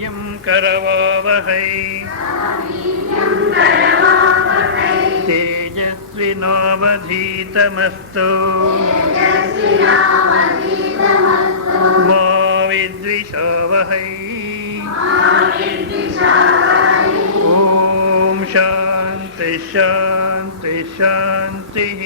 सामीप्यं करवावहै तेजस्विनावधीतमस्तु मा विद्विषावहै ॐ शान्ति शान्ति शान्तिः।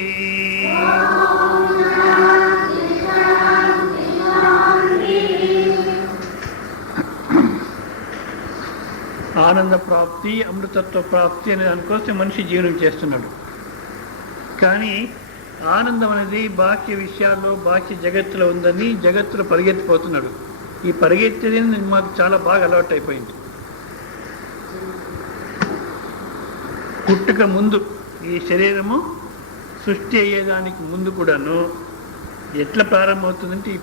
ఆనంద ప్రాప్తి, అమృతత్వ ప్రాప్తి అనే దానికోసం మనిషి జీవనం చేస్తున్నాడు. కానీ ఆనందం అనేది బాహ్య విషయాల్లో, బాహ్య జగత్తులో ఉందని జగత్తులో పరిగెత్తిపోతున్నాడు. ఈ పరిగెత్తేది మాకు చాలా బాగా అలవాటు అయిపోయింది. పుట్టుక ముందు ఈ శరీరము సృష్టి అయ్యేదానికి ముందు కూడాను ఎట్లా ప్రారంభమవుతుందంటే ఈ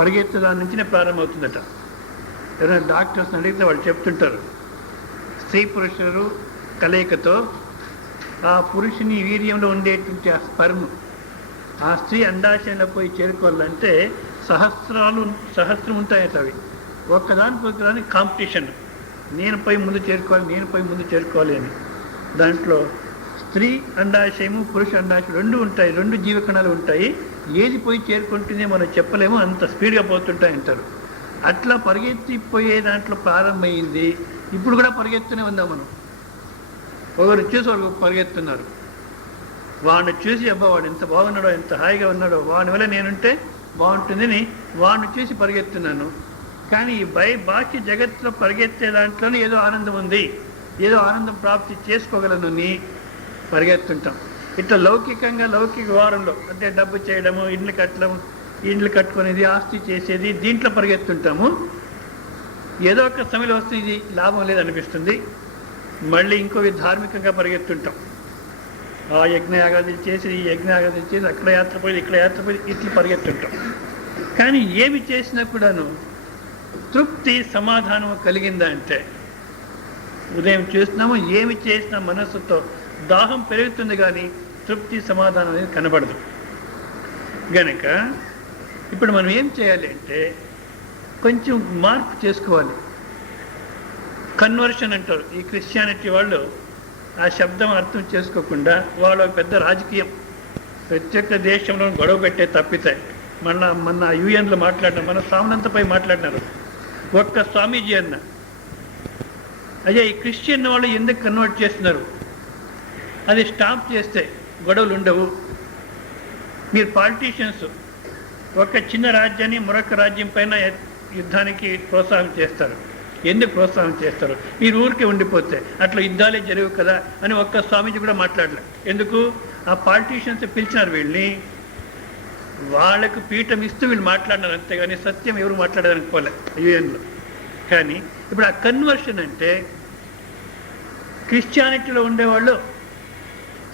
పరిగెత్తదాని నుంచినే ప్రారంభమవుతుందట. ఎవరైనా డాక్టర్స్ని అడిగితే వాళ్ళు చెప్తుంటారు, స్త్రీ పురుషులు కలయికతో ఆ పురుషుని వీర్యంలో ఉండేటువంటి ఆ స్పర్మ్ ఆ స్త్రీ అండాశయంలో పోయి చేరుకోవాలంటే సహస్రం ఉంటాయట. అవి ఒక్కదానికి కాంపిటీషన్, నేను పోయి ముందు చేరుకోవాలి అని. దాంట్లో స్త్రీ అండాశయము పురుష అండాశయం రెండు ఉంటాయి, రెండు జీవకణాలు ఉంటాయి. ఏది పోయి చేరుకుంటుందే మనం చెప్పలేము, అంత స్పీడ్గా పోతుంటాయి అంటారు. అట్లా పరిగెత్తిపోయే దాంట్లో ప్రారంభమైంది. ఇప్పుడు కూడా పరిగెత్తూనే ఉందాం మనం. ఒకరు చూసి వాళ్ళు పరిగెత్తున్నారు. వాడిని చూసి అబ్బా వాడు ఎంత బాగున్నాడో, ఎంత హాయిగా ఉన్నాడో, వాడి వల్ల నేనుంటే బాగుంటుందని వాడిని చూసి పరిగెత్తున్నాను. కానీ ఈ బాహ్య జగత్తులో పరిగెత్తే దాంట్లోనే ఏదో ఆనందం ఉంది, ఏదో ఆనందం ప్రాప్తి చేసుకోగలను అని పరిగెత్తుంటాం. ఇట్లా లౌకిక వ్యవహారంలో అంటే డబ్బు చేయడము, ఇండ్లు కట్టుకునేది, ఆస్తి చేసేది, దీంట్లో పరిగెత్తుంటాము. ఏదో ఒక సమయంలో వస్తే ఇది లాభం లేదనిపిస్తుంది, మళ్ళీ ఇంకోవి ధార్మికంగా పరిగెత్తుంటాం. ఆ యజ్ఞయాగాదులు చేసి, ఈ యజ్ఞయాగాదులు చేసి, అక్కడ యాత్రపోయి ఇక్కడ యాత్రపోయి ఇట్లా పరిగెత్తుంటాం. కానీ ఏమి చేసినా కూడాను తృప్తి సమాధానం కలిగిందా అంటే, ఉదయం చూస్తున్నాము ఏమి చేసినా మనస్సుతో దాహం పెరుగుతుంది కానీ తృప్తి సమాధానం అనేది కనబడదు. గనక ఇప్పుడు మనం ఏం చేయాలి అంటే కొంచెం మార్పు చేసుకోవాలి. కన్వర్షన్ అంటారు. ఈ క్రిస్టియానిటీ వాళ్ళు ఆ శబ్దం అర్థం చేసుకోకుండా వాళ్ళు పెద్ద రాజకీయం, ప్రతి ఒక్క దేశంలో గొడవ పెట్టే తప్పితే. మొన్న యుఎన్లో మాట్లాడినారు, మన స్వామినంతపై మాట్లాడినారు. ఒక్క స్వామీజీ అన్న, అయ్యా ఈ క్రిస్టియన్ వాళ్ళు ఎందుకు కన్వర్ట్ చేస్తున్నారు, అది స్టాప్ చేస్తే గొడవలు ఉండవు. మీరు పాలిటీషియన్స్ ఒక చిన్న రాజ్యాన్ని మరొక రాజ్యం పైన యుద్ధానికి ప్రోత్సాహం చేస్తారు. ఎందుకు ప్రోత్సాహం చేస్తారు? మీరు ఊరికే ఉండిపోతే అట్లా యుద్ధాలే జరగవు కదా అని ఒక్క స్వామీజీ కూడా మాట్లాడలే. ఎందుకు? ఆ పాలిటీషియన్స్ పిలిచినారు వీళ్ళని, వాళ్ళకు పీఠం ఇస్తూ వీళ్ళు మాట్లాడినారు, అంతేగాని సత్యం ఎవరు మాట్లాడారనుకోలే యుఎన్లో. కానీ ఇప్పుడు ఆ కన్వర్షన్ అంటే క్రిస్టియానిటీలో ఉండేవాళ్ళు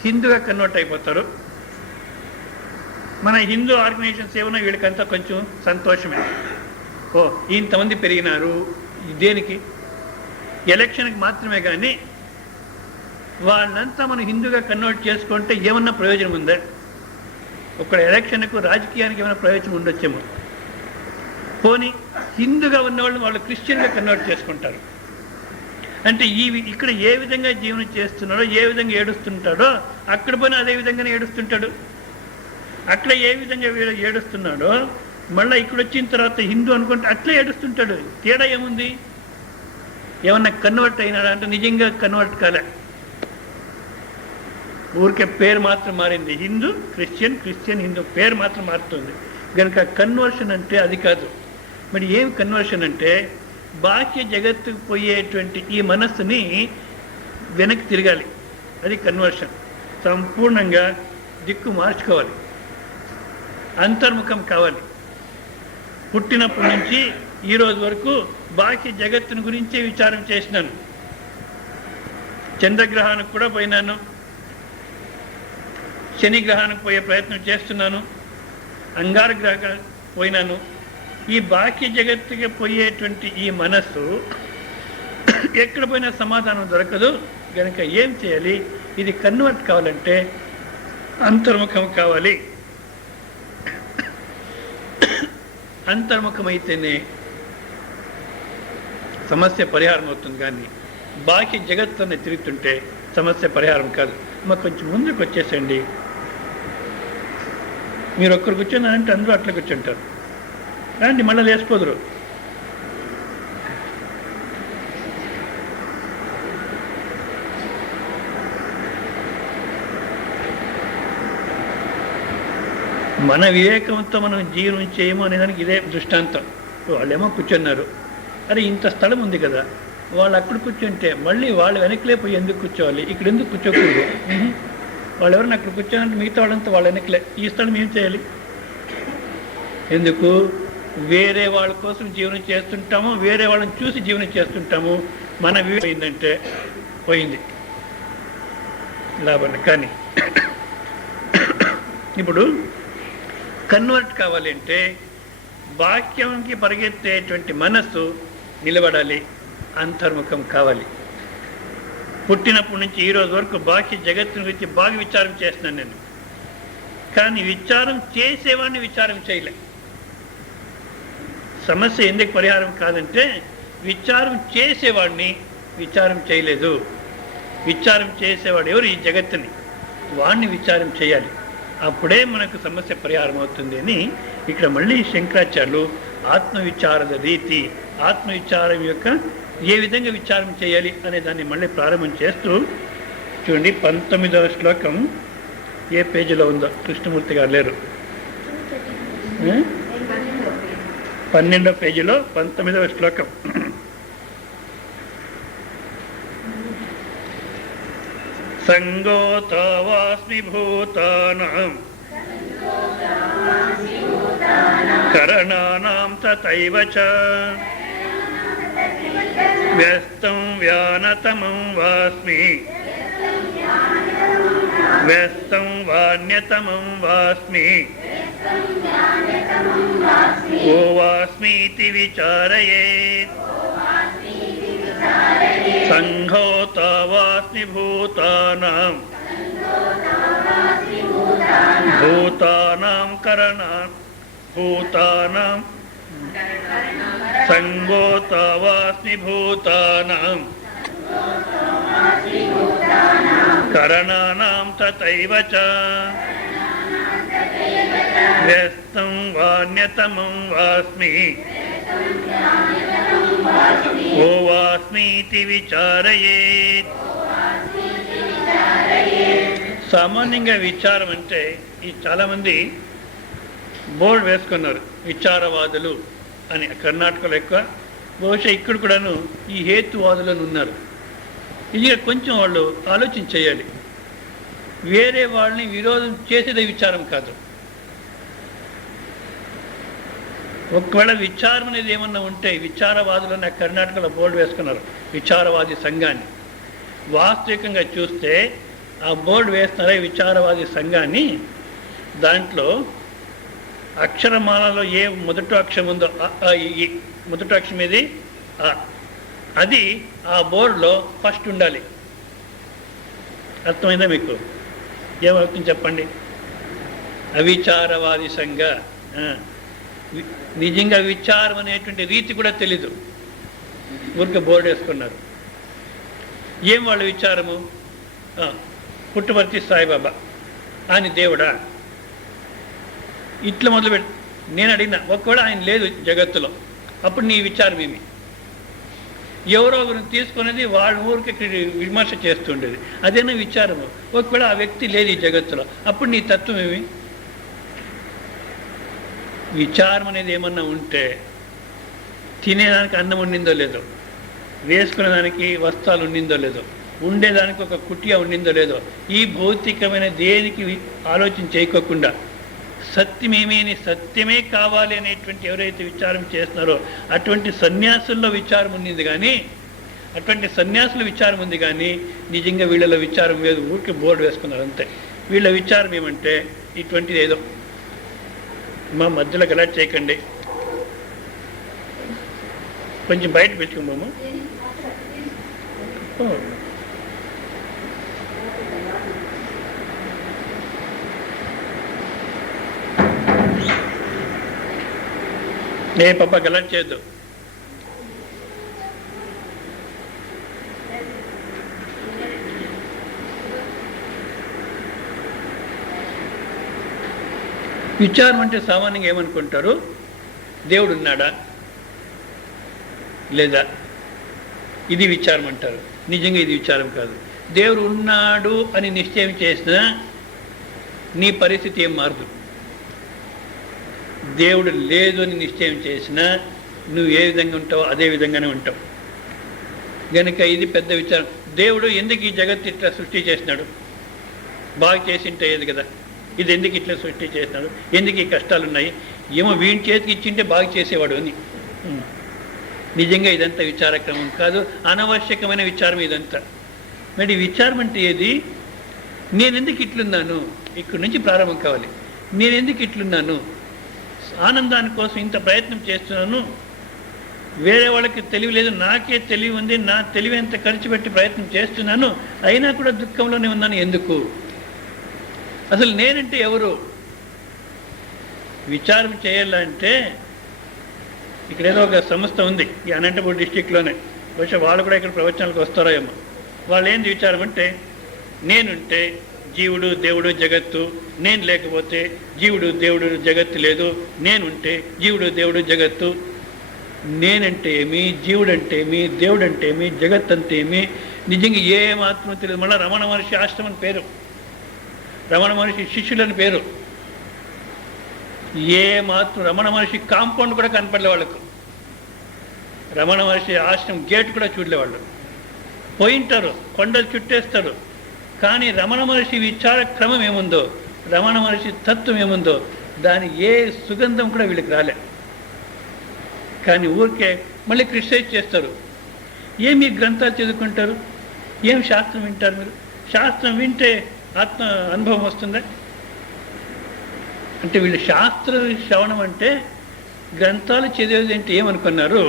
హిందూగా కన్వర్ట్ అయిపోతారు. మన హిందూ ఆర్గనైజేషన్స్ ఏమన్నా వీళ్ళకంతా కొంచెం సంతోషమే. ఓ ఇంతమంది పెరిగినారు, దేనికి? ఎలక్షన్కి మాత్రమే. కానీ వాళ్ళంతా మనం హిందూగా కన్వర్ట్ చేసుకుంటే ఏమన్నా ప్రయోజనం ఉందా? ఒక ఎలక్షన్కు రాజకీయానికి ఏమైనా ప్రయోజనం ఉండొచ్చేమో. పోనీ హిందూగా ఉన్నవాళ్ళు వాళ్ళు క్రిస్టియన్గా కన్వర్ట్ చేసుకుంటారు అంటే ఇక్కడ ఏ విధంగా జీవనం చేస్తున్నాడో, ఏ విధంగా ఏడుస్తుంటాడో అక్కడ పోయినా అదే విధంగానే ఏడుస్తుంటాడు. అట్లా ఏ విధంగా ఏడుస్తున్నాడో మళ్ళీ ఇక్కడ వచ్చిన తర్వాత హిందూ అనుకుంటే అట్లా ఏడుస్తుంటాడు. తేడా ఏముంది? ఏమన్నా కన్వర్ట్ అయినాడా అంటే నిజంగా కన్వర్ట్ కాలే, ఊరికే పేరు మాత్రం మారింది. హిందూ క్రిస్టియన్, క్రిస్టియన్ హిందూ పేరు మాత్రం మారుతుంది. కనుక కన్వర్షన్ అంటే అది కాదు. మరి ఏం కన్వర్షన్ అంటే బాహ్య జగత్తుకు పోయేటువంటి ఈ మనస్సుని వెనక్కి తిరగాలి, అది కన్వర్షన్. సంపూర్ణంగా దిక్కు మార్చుకోవాలి, అంతర్ముఖం కావాలి. పుట్టినప్పటి నుంచి ఈరోజు వరకు బాహ్య జగత్తుని గురించే విచారం చేసినాను. చంద్రగ్రహానికి కూడా పోయినాను, శని గ్రహానికి పోయే ప్రయత్నం చేస్తున్నాను, అంగార గ్రహానికి పోయినాను. ఈ బాహ్య జగత్తుకి పోయేటువంటి ఈ మనస్సు ఎక్కడ పోయినా సమాధానం దొరకదు. కనుక ఏం చేయాలి? ఇది కన్వర్ట్ కావాలంటే అంతర్ముఖం కావాలి. అంతర్ముఖమైతేనే సమస్య పరిహారం అవుతుంది. కానీ బాకీ జగత్తుని తిరుగుతుంటే సమస్య పరిహారం కాదు. మాకు కొంచెం ముందుకు వచ్చేసండి. మీరు ఒక్కరు కూర్చున్నారంటే అందరూ అట్లా కూర్చుంటారు. రండి, మళ్ళీ లేచిపోదురు. మన వివేకంతో మనం జీవనం చేయము అనేదానికి ఇదే దృష్టాంతం. వాళ్ళేమో కూర్చున్నారు, అరే ఇంత స్థలం ఉంది కదా, వాళ్ళు అక్కడ కూర్చుంటే మళ్ళీ వాళ్ళు వెనక్కిలే పోయి ఎందుకు కూర్చోవాలి, ఇక్కడ ఎందుకు కూర్చోకూడదు? వాళ్ళు ఎవరైనా అక్కడ కూర్చోాలంటే మిగతా వాళ్ళంతా వాళ్ళ వెనక్కిలే. ఈ స్థలం ఏం చేయాలి? ఎందుకు? వేరే వాళ్ళ కోసం జీవనం చేస్తుంటాము, వేరే వాళ్ళని చూసి జీవనం చేస్తుంటాము. మన వివేకం పోయిందంటే పోయింది, లాభం. కానీ ఇప్పుడు కన్వర్ట్ కావాలి అంటే వాక్యంకి పరిగెత్తేటువంటి మనస్సు నిలబడాలి, అంతర్ముఖం కావాలి. పుట్టినప్పటి నుంచి ఈ రోజు వరకు బాకీ జగత్తుని గురించి బాగా విచారం చేస్తున్నాను నేను. కానీ విచారం చేసేవాడిని విచారం చేయలే. సమస్య ఎందుకు పరిహారం కాదంటే విచారం చేసేవాడిని విచారం చేయలేదు. విచారం చేసేవాడు ఎవరు? ఈ జగత్తుని. వాడిని విచారం చేయాలి, అప్పుడే మనకు సమస్య పరిహారం అవుతుంది అని ఇక్కడ మళ్ళీ శంకరాచార్యులు ఆత్మవిచాರದ రీతి, ఆత్మవిచారం యొక్క ఏ విధంగా విచారం చేయాలి అనే దాన్ని మళ్ళీ ప్రారంభం చేస్తూ చూడండి. 19వ శ్లోకం ఏ పేజీలో ఉందో, కృష్ణమూర్తి గారు లేరు. 12వ పేజీలో 19వ శ్లోకం. సంగోతావాస్మి భూతానాం కరణానాం తథైవ చ వ్యస్తం వ్యానతమం వాస్మి వ్యస్తం వాన్యతమం వాస్మి ఓ వాస్మీతి విచారయేత్. సంఘోతావాస్మి భూతానాం భూతానాం కరణాం భూతానాం సంగోతావాస్మి భూతానాం కరణానాం తథైవ చ వ్యస్తం వాన్యతమం వాస్మి ఓ వాస్మీతి విచారయేత్. సామాన్యంగా విచారం అంటే ఈ చాలామంది బోర్డు వేసుకున్నారు, విచారవాదులు అని. కర్ణాటకలో ఎక్కువ, బహుశా ఇక్కడ కూడాను ఈ హేతువాదులను ఉన్నారు. ఇది కొంచెం వాళ్ళు ఆలోచన చేయాలి. వేరే వాళ్ళని విరోధం చేసేదే విచారం కాదు. ఒకవేళ విచారం అనేది ఏమన్నా ఉంటే, విచారవాదులని కర్ణాటకలో బోర్డు వేసుకున్నారు, విచారవాది సంఘాన్ని. వాస్తవికంగా చూస్తే ఆ బోర్డు వేస్తున్నారే విచారవాది సంఘాన్ని, దాంట్లో అక్షరమాలలో ఏ మొదటి అక్షరం ఉందో ఈ మొదటి అక్షరం ఏది, అది ఆ బోర్డులో ఫస్ట్ ఉండాలి. అర్థమైందా మీకు? ఏమవుతుంది చెప్పండి? అవిచారవాది సంఘ. నిజంగా విచారం అనేటువంటి రీతి కూడా తెలీదు, ఊరికే బోర్డు వేసుకున్నారు. ఏం వాళ్ళ విచారము? పుట్టపర్తి సాయిబాబా ఆయన దేవుడా, ఇట్లా మొదలుపెట్టి. నేను అడిగిన, ఒకవేళ ఆయన లేదు జగత్తులో, అప్పుడు నీ విచారం ఏమి? ఎవరో ఒకరిని తీసుకునేది వాళ్ళ ఊరికి విమర్శ చేస్తుండేది, అదేనా విచారము? ఒకవేళ ఆ వ్యక్తి లేదు ఈ జగత్తులో, అప్పుడు నీ తత్వం ఏమి? విచారం అనేది ఏమన్నా ఉంటే తినేదానికి అన్నం ఉండిందో లేదో, వేసుకునేదానికి వస్త్రాలు ఉండిందో లేదో, ఉండేదానికి ఒక కుటియా ఉండిందో లేదో, ఈ భౌతికమైన దేనికి ఆలోచన చేయకోకుండా సత్యమేమి అని, సత్యమే కావాలి అనేటువంటి ఎవరైతే విచారం చేస్తున్నారో అటువంటి సన్యాసుల్లో విచారం ఉండింది. కానీ అటువంటి సన్యాసుల విచారం ఉంది, కానీ నిజంగా వీళ్ళలో విచారం లేదు, ఊరికి బోర్డు వేసుకున్నారు అంతే. వీళ్ళ విచారం ఏమంటే ఇటువంటిది ఏదో. మా మధ్యలో గలాట్ చేయకండి, కొంచెం బయట పెట్టుకున్నాము. ఏ పాప గలాట్ చేయొద్దు. విచారం అంటే సామాన్యంగా ఏమనుకుంటారు? దేవుడు ఉన్నాడా లేదా, ఇది విచారం అంటారు. నిజంగా ఇది విచారం కాదు. దేవుడు ఉన్నాడు అని నిశ్చయం చేసినా నీ పరిస్థితి ఏం మారదు. దేవుడు లేదు అని నిశ్చయం చేసినా నువ్వు ఏ విధంగా ఉంటావో అదే విధంగానే ఉంటావు. కనుక ఇది పెద్ద విచారం. దేవుడు ఎందుకు ఈ జగత్తు ఇట్లా సృష్టి చేసినాడు? బాగా చేసింటే ఏది కదా, ఇది ఎందుకు ఇట్లా సృష్టి చేసినాడు, ఎందుకు ఈ కష్టాలు ఉన్నాయి, ఏమో వీడి చేతికి ఇచ్చింటే బాగా చేసేవాడు అని. నిజంగా ఇదంతా విచారక్రమం కాదు, అనవశ్యకమైన విచారం ఇదంతా. మరి విచారం అంటే ఏది? నేనెందుకు ఇట్లున్నాను, ఇక్కడి నుంచి ప్రారంభం కావాలి. నేనెందుకు ఇట్లున్నాను, ఆనందాని కోసం ఇంత ప్రయత్నం చేస్తున్నాను, వేరే వాళ్ళకి తెలివి లేదు, నాకే తెలివి ఉంది, నా తెలివి ఎంత ఖర్చు పెట్టి ప్రయత్నం చేస్తున్నాను, అయినా కూడా దుఃఖంలోనే ఉన్నాను, ఎందుకు? అసలు నేనంటే ఎవరు? విచారం చేయాలంటే ఇక్కడ ఏదో ఒక సంస్థ ఉంది ఈ అనంతపురం డిస్టిక్లోనే, బహుశా వాళ్ళు కూడా ఇక్కడ ప్రవచనాలకు వస్తారో ఏమో. వాళ్ళు ఏంది విచారం అంటే, నేనుంటే జీవుడు దేవుడు జగత్తు, నేను లేకపోతే జీవుడు దేవుడు జగత్తు లేదు, నేనుంటే జీవుడు దేవుడు జగత్తు. నేనంటే ఏమి, జీవుడు అంటే ఏమి, దేవుడు అంటే ఏమి, జగత్ అంటే ఏమి, నిజంగా ఏ మాత్రం తెలియదు. మళ్ళీ రమణ మహర్షి ఆశ్రమం పేరు, రమణ మహర్షి శిష్యులని పేరు. ఏ మాత్రం రమణ మహర్షి కాంపౌండ్ కూడా కనపడలే వాళ్ళకు, రమణ మహర్షి ఆశ్రమం గేట్ కూడా చూడలేవాళ్ళు. పోయింటారు, కొండలు చుట్టేస్తారు, కానీ రమణ మహర్షి విచార క్రమం ఏముందో, రమణ మహర్షి తత్వం ఏముందో దాని ఏ సుగంధం కూడా వీళ్ళకి రాలే. కానీ ఊరికే మళ్ళీ క్రిటిసైజ్ చేస్తారు. ఏమి గ్రంథాలు చదువుకుంటారు, ఏం శాస్త్రం వింటారు మీరు? శాస్త్రం వింటే ఆత్మ అనుభవం వస్తుందా? అంటే వీళ్ళు శాస్త్ర శ్రవణం అంటే గ్రంథాలు చదివేది అంటే ఏమనుకున్నారు?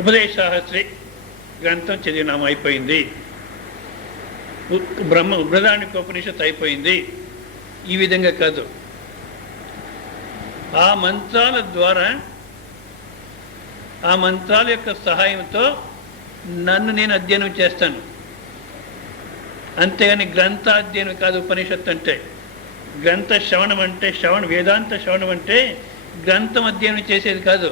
ఉపదేశాహస్త్రి గ్రంథం చదివినాము, అయిపోయింది. బృహదారణ్యకోపనిషత్తు అయిపోయింది. ఈ విధంగా కాదు. ఆ మంత్రాల ద్వారా, ఆ మంత్రాల యొక్క సహాయంతో నన్ను నేను అధ్యయనం చేస్తాను, అంతేగాని గ్రంథాధ్యయనం కాదు ఉపనిషత్తు అంటే. గ్రంథ శ్రవణం అంటే, వేదాంత శ్రవణం అంటే గ్రంథం అధ్యయనం చేసేది కాదు,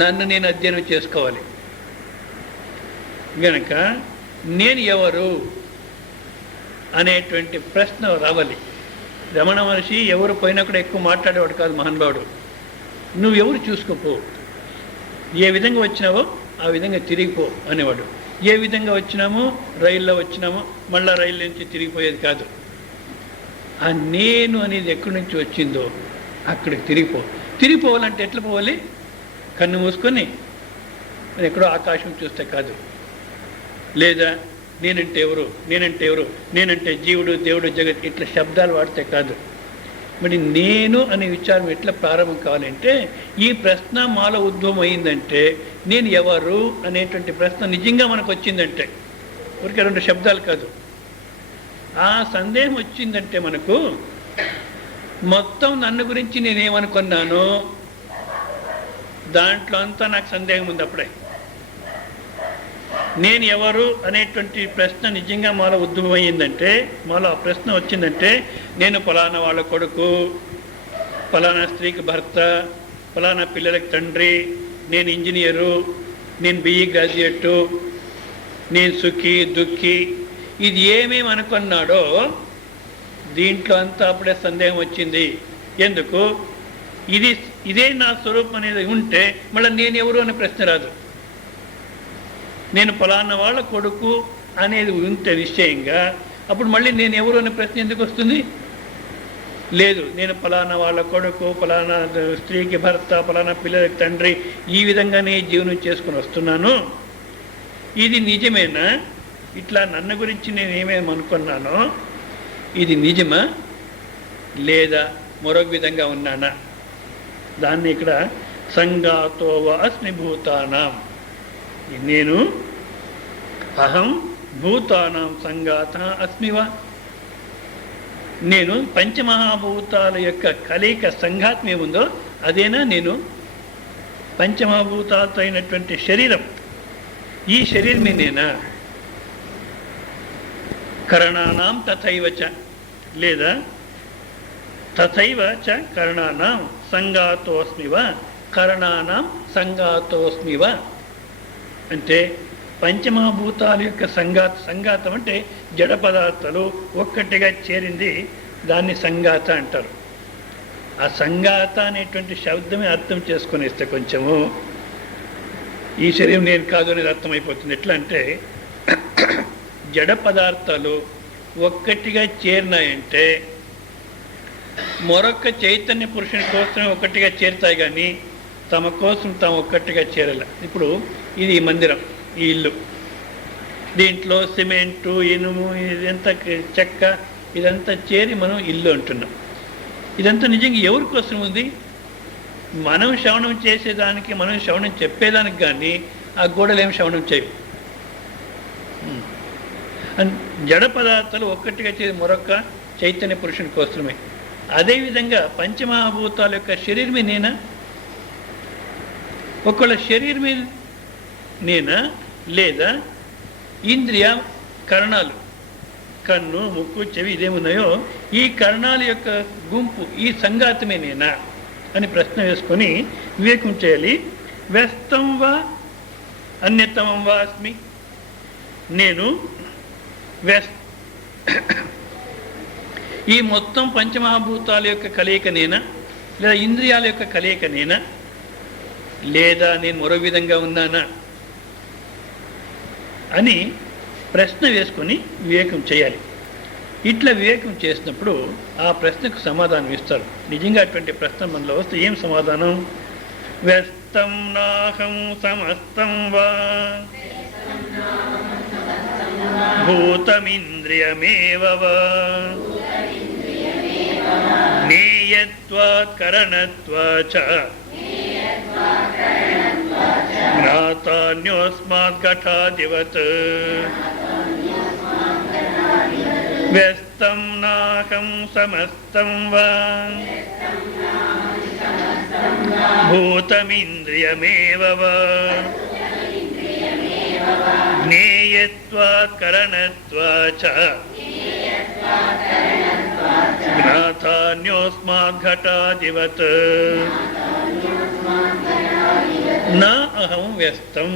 నన్ను నేను అధ్యయనం చేసుకోవాలి. గనక నేను ఎవరు అనేటువంటి ప్రశ్న రావాలి. రమణ మహర్షి ఎవరు పోయినా కూడా ఎక్కువ మాట్లాడేవాడు కాదు మహానుభావుడు. నువ్వెవరు చూసుకోపో, ఏ విధంగా వచ్చినావో ఆ విధంగా తిరిగిపో అనేవాడు. ఏ విధంగా వచ్చినామో, రైల్లో వచ్చినామో మళ్ళా రైలు నుంచి తిరిగిపోయేది కాదు. ఆ నేను అనేది ఎక్కడి నుంచి వచ్చిందో అక్కడికి తిరిగిపోవాలంటే ఎట్లా పోవాలి? కన్ను మూసుకొని ఎక్కడో ఆకాశం చూస్తే కాదు, లేదా నేనంటే ఎవరు, నేనంటే జీవుడు దేవుడు జగత్ ఇట్లా శబ్దాలు వాడితే కాదు. మరి నేను అనే విచారం ఎట్లా ప్రారంభం కావాలంటే, ఈ ప్రశ్న మాలో ఉద్భవం అయిందంటే, నేను ఎవరు అనేటువంటి ప్రశ్న నిజంగా మనకు వచ్చిందంటే, ఊరికే రెండు శబ్దాలు కాదు, ఆ సందేహం వచ్చిందంటే మనకు మొత్తం నన్ను గురించి నేనేమనుకున్నాను దాంట్లో అంతా నాకు సందేహం ఉంది. అప్పుడే నేను ఎవరు అనేటువంటి ప్రశ్న నిజంగా మాలో ఉద్భవమైందంటే, మాలో ఆ ప్రశ్న వచ్చిందంటే, నేను ఫలానా వాళ్ళ కొడుకు, ఫలానా స్త్రీకి భర్త, ఫలానా పిల్లలకి తండ్రి, నేను ఇంజనీరు, నేను BE గ్రాడ్యుయేటు, నేను సుఖి దుఃఖి, ఇది ఏమేమి అనుకున్నాడో దీంట్లో అంతా అప్పుడే సందేహం వచ్చింది. ఎందుకు? ఇదే నా స్వరూపం అనేది ఉంటే మళ్ళీ నేను ఎవరు అనే ప్రశ్న రాదు. నేను ఫలానా వాళ్ళ కొడుకు అనేది ఉంటే నిశ్చయంగా, అప్పుడు మళ్ళీ నేను ఎవరు అనే ప్రశ్న ఎందుకు వస్తుంది? లేదు, నేను ఫలానా వాళ్ళ కొడుకు, ఫలానా స్త్రీకి భర్త, ఫలానా పిల్లలకి తండ్రి, ఈ విధంగానే జీవనం చేసుకుని వస్తున్నాను, ఇది నిజమేనా? ఇట్లా నన్ను గురించి నేను ఏమేమి అనుకున్నానో ఇది నిజమా లేదా మరొక విధంగా ఉన్నానా? దాన్ని ఇక్కడ సంగాతో అస్మి భూతానాం, నేను అహం భూతానాం సంగాత అస్మివా, నేను పంచమహాభూతాల యొక్క కలయిక సంఘాత్మ ఏముందో అదేనా నేను? పంచమహాభూతాలతో అయినటువంటి శరీరం, ఈ శరీరమే నేనా? కరణానాం తథైవచ, లేదా తథైవ చ కరణానాం సంగాతోస్మివ, కరణానాం సంగాతోస్మివ అంటే పంచమహాభూతాల యొక్క సంఘాతం అంటే జడ పదార్థాలు ఒక్కటిగా చేరింది, దాన్ని సంఘాత అంటారు. ఆ సంఘాత అనేటువంటి శబ్దమే అర్థం చేసుకొని ఇస్తే కొంచెము ఈ శరీరం నేను కాదు అనేది అర్థమైపోతుంది. ఎట్లా అంటే జడ పదార్థాలు ఒక్కటిగా చేరినాయంటే మరొక చైతన్య పురుషుని కోసమే ఒక్కటిగా చేరుతాయి, కానీ తమ కోసం తాము ఒక్కటిగా చేరాల. ఇప్పుడు ఇది ఈ మందిరం, ఈ ఇల్లు, దీంట్లో సిమెంటు, ఇనుము, ఇదంతా చెక్క, ఇదంతా చేరి మనం ఇల్లు అంటున్నాం. ఇదంతా నిజంగా ఎవరి కోసం ఉంది? మనం శ్రవణం చేసేదానికి, మనం శ్రవణం చెప్పేదానికి, కానీ ఆ గోడలు ఏమి శ్రవణం చేయవు. జడ పదార్థాలు ఒక్కటిగా చేసి మరొక చైతన్య పురుషుని కోసమే. అదేవిధంగా పంచమహాభూతాల యొక్క శరీరమే నేనా? ఒకవేళ శరీరమే నేనా, లేదా ఇంద్రియ కరణాలు, కన్ను, ముక్కు, చెవి ఇదేమున్నాయో ఈ కరణాల యొక్క గుంపు, ఈ సంఘాతమే నేనా అని ప్రశ్న వేసుకొని వివేకం చేయాలి. వ్యస్తం వా అన్యతమం వా అస్మి, నేను ఈ మొత్తం పంచమహాభూతాల యొక్క కలయిక నేనా, లేదా ఇంద్రియాల యొక్క కలయిక నేనా, లేదా నేను మరో విధంగా ఉన్నానా అని ప్రశ్న వేసుకొని వివేకం చేయాలి. ఇట్లా వివేకం చేసినప్పుడు ఆ ప్రశ్నకు సమాధానం ఇస్తారు. నిజంగా అటువంటి ప్రశ్న మనలో వస్తే ఏం సమాధానం? వ్యస్తం నాహం సమస్తం వా భూతమింద్రియమేవ వా నేయత్వాత్ కరణత్వాచ జ్ఞాతాన్యోస్మాత్ ఘటాదివత్ వ్యస్తం నాహం సమస్తం వా భూతమింద్రియమేవ వా జ్ఞేయత్వాత్ కరణత్వాచ జ్ఞాతాన్యోస్మాత్ ఘటాదివత్ నా అహం వ్యస్తం,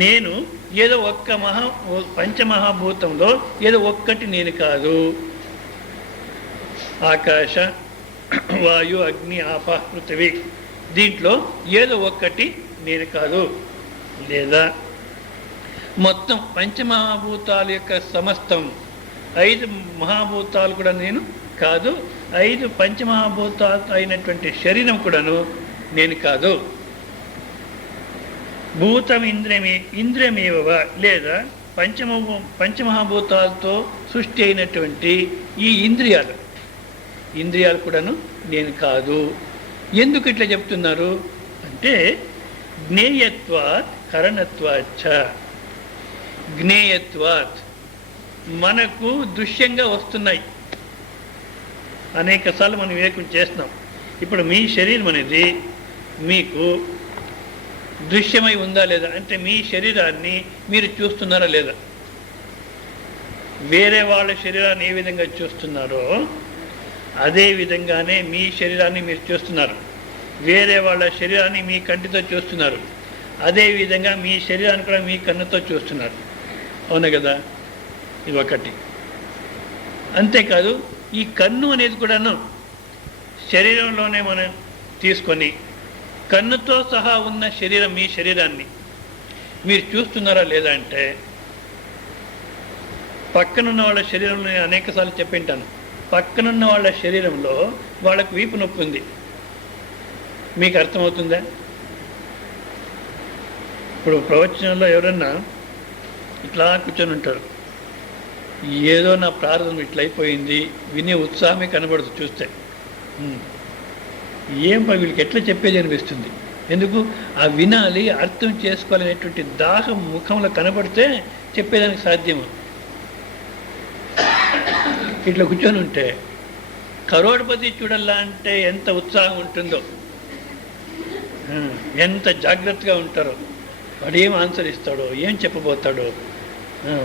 నేను ఏదో ఒక్క పంచమహాభూతంలో ఏదో ఒక్కటి నేను కాదు. ఆకాశ, వాయు, అగ్ని, ఆప, పృథివీ, దీంట్లో ఏదో ఒక్కటి నేను కాదు. లేదా మొత్తం పంచమహాభూతాల యొక్క సమస్తం 5 మహాభూతాలు కూడా నేను కాదు, 5 పంచమహాభూతాలు అయినటువంటి శరీరం కూడాను నేను కాదు. భూతం ఇంద్రియమేవ, లేదా పంచమహాభూతాలతో సృష్టి అయినటువంటి ఈ ఇంద్రియాలు కూడాను నేను కాదు. ఎందుకు ఇట్లా చెప్తున్నారు అంటే జ్ఞేయత్వాత్ కరణత్వాచ్చ. జ్ఞేయత్వాత్ మనకు దృశ్యంగా వస్తున్నాయి. అనేక సార్లు మనం వివేకం చేస్తున్నాం. ఇప్పుడు మీ శరీరం అనేది మీకు దృశ్యమై ఉందా లేదా అంటే మీ శరీరాన్ని మీరు చూస్తున్నారా లేదా? వేరే వాళ్ళ శరీరాన్ని ఏ విధంగా చూస్తున్నారో అదే విధంగానే మీ శరీరాన్ని మీరు చూస్తున్నారు. వేరే వాళ్ళ శరీరాన్ని మీ కంటితో చూస్తున్నారు, అదేవిధంగా మీ శరీరాన్ని కూడా మీ కన్నుతో చూస్తున్నారు. అవును కదా? ఇది ఒకటి. అంతేకాదు ఈ కన్ను అనేది కూడాను శరీరంలోనే మనం తీసుకొని కన్నుతో సహా ఉన్న శరీరం, మీ శరీరాన్ని మీరు చూస్తున్నారా లేదా అంటే పక్కనున్న వాళ్ళ శరీరంలో నేను అనేకసార్లు చెప్పింటాను, పక్కనున్న వాళ్ళ శరీరంలో వాళ్ళకు వీపు నొప్పి ఉంది. మీకు అర్థమవుతుందా? ఇప్పుడు ప్రవచనంలో ఎవరన్నా ఇట్లా కూర్చొని ఉంటారు, ఏదో నా ప్రార్థన ఇట్లయిపోయింది, వినే ఉత్సాహమే కనబడదు చూస్తే. ఏం వీళ్ళకి ఎట్లా చెప్పేది అనిపిస్తుంది. ఎందుకు? ఆ వినాలి, అర్థం చేసుకోవాలనేటువంటి దాహం ముఖంలో కనబడితే చెప్పేదానికి సాధ్యము. ఇట్లా కూర్చొని ఉంటే కరోడ్పతి చూడాలా అంటే ఎంత ఉత్సాహం ఉంటుందో, ఎంత జాగ్రత్తగా ఉంటారో, వాడేం ఆన్సర్ ఇస్తాడో, ఏం చెప్పబోతాడో.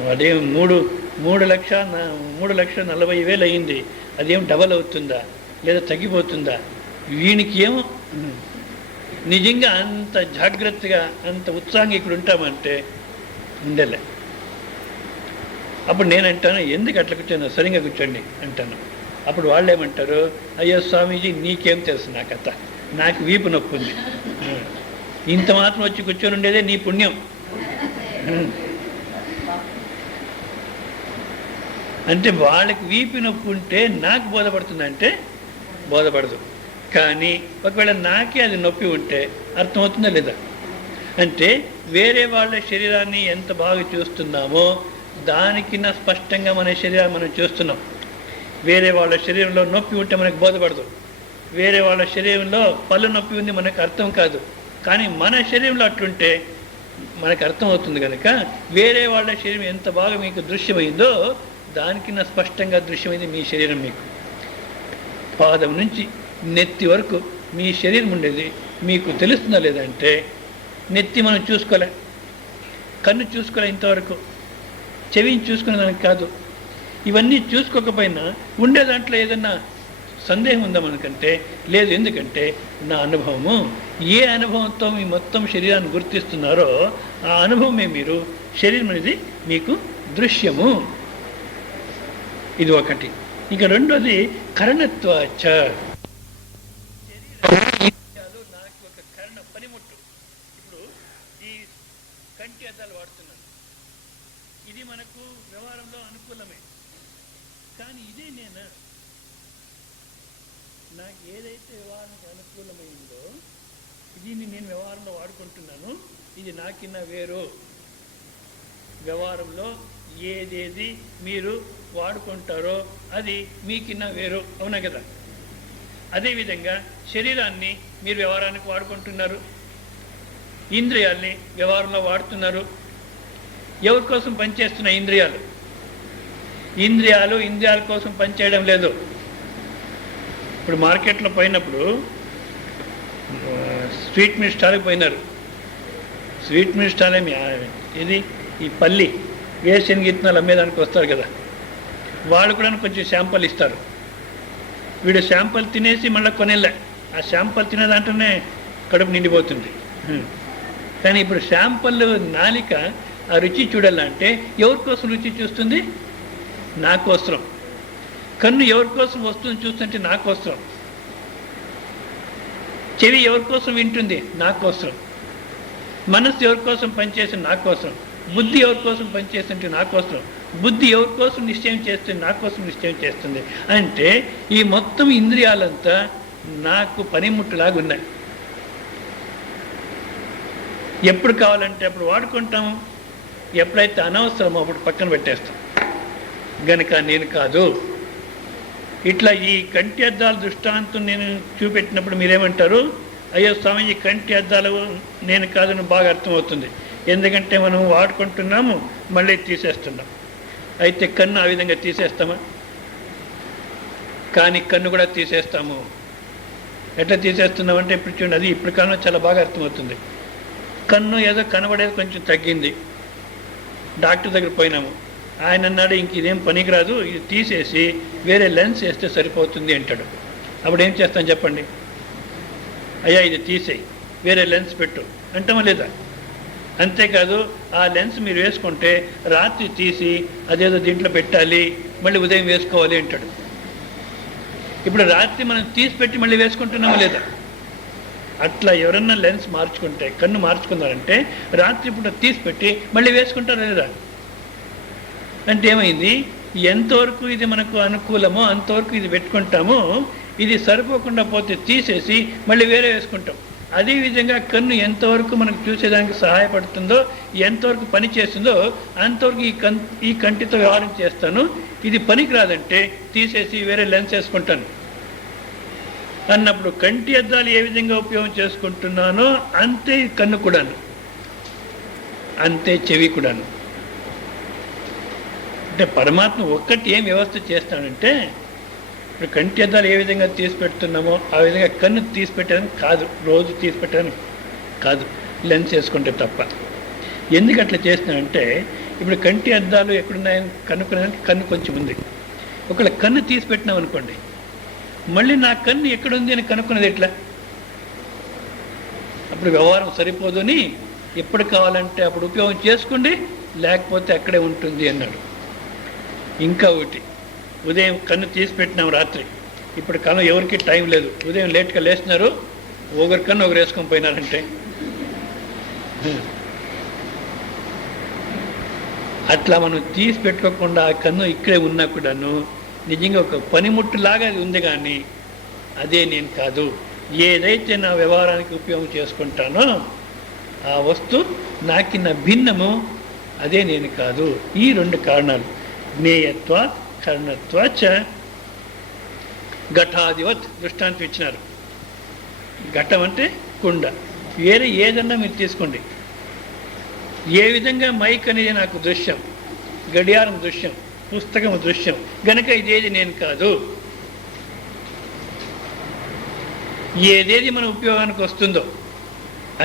వాడేం 3,40,000 అయింది, అదేం డబల్ అవుతుందా లేదా తగ్గిపోతుందా? వీనికి ఏమో నిజంగా అంత జాగ్రత్తగా అంత ఉత్సాహంగా ఇక్కడ ఉంటామంటే ఉండలే. అప్పుడు నేను అంటాను, ఎందుకు అట్లా కూర్చోను, సరిగ్గా కూర్చోండి అంటాను. అప్పుడు వాళ్ళు ఏమంటారు, అయ్యో స్వామీజీ నీకేం తెలుసు నా కథ, నాకు వీపు నొప్పి ఉంది, ఇంత మాత్రం వచ్చి కూర్చొని ఉండేదే నీ పుణ్యం. అంటే వాళ్ళకి వీపు నొప్పి ఉంటే నాకు బోధపడుతుందంటే బోధపడదు. కానీ ఒకవేళ నాకే అది నొప్పి ఉంటే అర్థమవుతుందా లేదా? అంటే వేరే వాళ్ళ శరీరాన్ని ఎంత బాగా చూస్తున్నామో దానికిన్నా స్పష్టంగా మన శరీరాన్ని మనం చూస్తున్నాం. వేరే వాళ్ళ శరీరంలో నొప్పి ఉంటే మనకు బోధపడదు. వేరే వాళ్ళ శరీరంలో పళ్ళు నొప్పి ఉంది మనకు అర్థం కాదు. కానీ మన శరీరంలో అట్లుంటే మనకు అర్థమవుతుంది కనుక వేరే వాళ్ళ శరీరం ఎంత బాగా మీకు దృశ్యమైందో దానికిన్నా స్పష్టంగా దృశ్యమైంది మీ శరీరం. మీకు పాదం నుంచి నెత్తి వరకు మీ శరీరం ఉండేది మీకు తెలుస్తుందా లేదంటే, నెత్తి మనం చూసుకోలే, కన్ను చూసుకోలే, ఇంతవరకు చెవిని చూసుకునే దానికి కాదు. ఇవన్నీ చూసుకోకపోయినా ఉండే దాంట్లో ఏదన్నా సందేహం ఉందా మనకంటే లేదు. ఎందుకంటే నా అనుభవము, ఏ అనుభవంతో మీ మొత్తం శరీరాన్ని గుర్తిస్తున్నారో ఆ అనుభవమే మీరు. శరీరం అనేది మీకు దృశ్యము. ఇది ఒకటి. ఇక రెండోది కరణత్వాచ. నాకు ఒక కరణ పనిముట్టు. ఇప్పుడు ఈ కంటి అద్దాలు వాడుతున్నాను, ఇది మనకు వ్యవహారంలో అనుకూలమే. కానీ ఇదే నేను నాకు ఏదైతే వ్యవహారానికి అనుకూలమైందో దీన్ని నేను వ్యవహారంలో వాడుకుంటున్నాను, ఇది నాకిన్నా వేరు. వ్యవహారంలో ఏదేది మీరు వాడుకుంటారో అది మీకిన్నా వేరు, అవునా కదా? అదేవిధంగా శరీరాన్ని మీరు వ్యవహారానికి వాడుకుంటున్నారు, ఇంద్రియాల్ని వ్యవహారంలో వాడుతున్నారు. ఎవరి కోసం పనిచేస్తున్న ఇంద్రియాలు? ఇంద్రియాల కోసం పనిచేయడం లేదు. ఇప్పుడు మార్కెట్లో పోయినప్పుడు స్వీట్ మిల్ స్టాల్కి పోయినారు. స్వీట్ మిల్ స్టాల్ ఇది ఈ పల్లి వేరుశనగ విత్తనాలు అమ్మేదానికి వస్తారు కదా, వాళ్ళు కూడా కొంచెం శాంపుల్ ఇస్తారు. వీడు శాంపుల్ తినేసి మళ్ళీ కొనేలే, ఆ శాంపుల్ తినే దాంట్లోనే కడుపు నిండిపోతుంది. కానీ ఇప్పుడు శాంపుల్ నాలిక ఆ రుచి చూడాలంటే ఎవరి కోసం రుచి చూస్తుంది? నా కోసం. కన్ను ఎవరి కోసం వస్తుంది చూస్తుంటే నా కోసం. చెవి ఎవరి కోసం వింటుంది? నా కోసం. మనస్సు ఎవరి కోసం పనిచేస్తుంది? నా కోసం. బుద్ధి ఎవరి కోసం పనిచేస్తుంటే నా కోసం. బుద్ధి ఎవరి కోసం నిశ్చయం చేస్తుంది? నా కోసం నిశ్చయం చేస్తుంది. అంటే ఈ మొత్తం ఇంద్రియాలంతా నాకు పనిముట్టులాగా ఉన్నాయి. ఎప్పుడు కావాలంటే అప్పుడు వాడుకుంటాము, ఎప్పుడైతే అనవసరమో అప్పుడు పక్కన పెట్టేస్తాం. గనుక నేను కాదు. ఇట్లా ఈ కంటి అద్దాల దృష్టాంతం నేను చూపెట్టినప్పుడు మీరేమంటారు? అయ్యో స్వామి, కంటి అద్దాలు నేను కాదని బాగా అర్థమవుతుంది. ఎందుకంటే మనం వాడుకుంటున్నాము, మళ్ళీ తీసేస్తున్నాం. అయితే కన్ను ఆ విధంగా తీసేస్తామా? కానీ కన్ను కూడా తీసేస్తాము. ఎట్లా తీసేస్తున్నామంటే ఇప్పుడు చూడండి, అది ఇప్పుడు కాలంలో చాలా బాగా అర్థమవుతుంది. కన్ను ఏదో కనబడేది కొంచెం తగ్గింది, డాక్టర్ దగ్గర పోయినాము. ఆయన అన్నాడు, ఇంక ఇదేం పనికిరాదు, ఇది తీసేసి వేరే లెన్స్ వేస్తే సరిపోతుంది అంటాడు. అప్పుడు ఏం చేస్తాను చెప్పండి? అయ్యా ఇది తీసేయి, వేరే లెన్స్ పెట్టు అంటామా లేదా? అంతేకాదు, ఆ లెన్స్ మీరు వేసుకుంటే రాత్రి తీసి అదేదో దీంట్లో పెట్టాలి, మళ్ళీ ఉదయం వేసుకోవాలి అంటాడు. ఇప్పుడు రాత్రి మనం తీసి పెట్టి మళ్ళీ వేసుకుంటున్నామా లేదా? అట్లా ఎవరన్నా లెన్స్ మార్చుకుంటే, కన్ను మార్చుకున్నారంటే రాత్రి పూట తీసి పెట్టి మళ్ళీ వేసుకుంటారా లేదా? అంటే ఏమైంది? ఎంతవరకు ఇది మనకు అనుకూలమో అంతవరకు ఇది పెట్టుకుంటామో, ఇది సరిపోకుండా పోతే తీసేసి మళ్ళీ వేరే వేసుకుంటాం. అదేవిధంగా కన్ను ఎంతవరకు మనకు చూసేదానికి సహాయపడుతుందో, ఎంతవరకు పని చేస్తుందో అంతవరకు ఈ కంటితో వ్యవహారం చేస్తాను. ఇది పనికి రాదంటే తీసేసి వేరే లెన్స్ వేసుకుంటాను అన్నప్పుడు కంటి అద్దాలు ఏ విధంగా ఉపయోగం చేసుకుంటున్నానో అంతే కన్ను కూడాను, అంతే చెవి కూడాను. అంటే పరమాత్మ ఒక్కటి ఏం వ్యవస్థ చేస్తాడంటే, ఇప్పుడు కంటి అద్దాలు ఏ విధంగా తీసి పెడుతున్నామో ఆ విధంగా కన్ను తీసి పెట్టడానికి కాదు, రోజు తీసి పెట్టడానికి కాదు, లెన్స్ వేసుకుంటే తప్ప. ఎందుకు అట్లా చేస్తున్నానంటే, ఇప్పుడు కంటి అద్దాలు ఎక్కడున్నాయని కనుక్కునేదానికి కన్ను కొంచెం ఉంది. ఒకళ్ళ కన్ను తీసి పెట్టినాం అనుకోండి, మళ్ళీ నా కన్ను ఎక్కడుంది అని కనుక్కున్నది ఎట్లా? అప్పుడు వ్యవహారం సరిపోదు అని ఎప్పుడు కావాలంటే అప్పుడు ఉపయోగం చేసుకోండి, లేకపోతే అక్కడే ఉంటుంది అన్నాడు. ఇంకా ఒకటి, ఉదయం కన్ను తీసి పెట్టినాం రాత్రి, ఇప్పుడు కన్ను ఎవరికి టైం లేదు, ఉదయం లేట్గా లేస్తున్నారు, ఒకరి కన్ను ఒకరు వేసుకొని పోయినారంటే అట్లా మనం తీసి పెట్టుకోకుండా ఆ కన్ను ఇక్కడే ఉన్నా కూడాను నిజంగా ఒక పనిముట్టులాగా అది ఉంది, కానీ అదే నేను కాదు. ఏదైతే నా వ్యవహారానికి ఉపయోగం చేసుకుంటానో ఆ వస్తువు నాకిన్న భిన్నము, అదే నేను కాదు. ఈ రెండు కారణాలు, జ్ఞేయత్వ కర్ణత్వాచ. ఘటాధివత్ దృష్టాంతం ఇచ్చినారు. ఘటం అంటే కుండ, వేరే ఏదన్నా మీరు తీసుకోండి. ఏ విధంగా మైక్ అనేది నాకు దృశ్యం, గడియారం దృశ్యం, పుస్తకం దృశ్యం, గనక ఇదేది నేను కాదు. ఏదేది మన ఉపయోగానికి వస్తుందో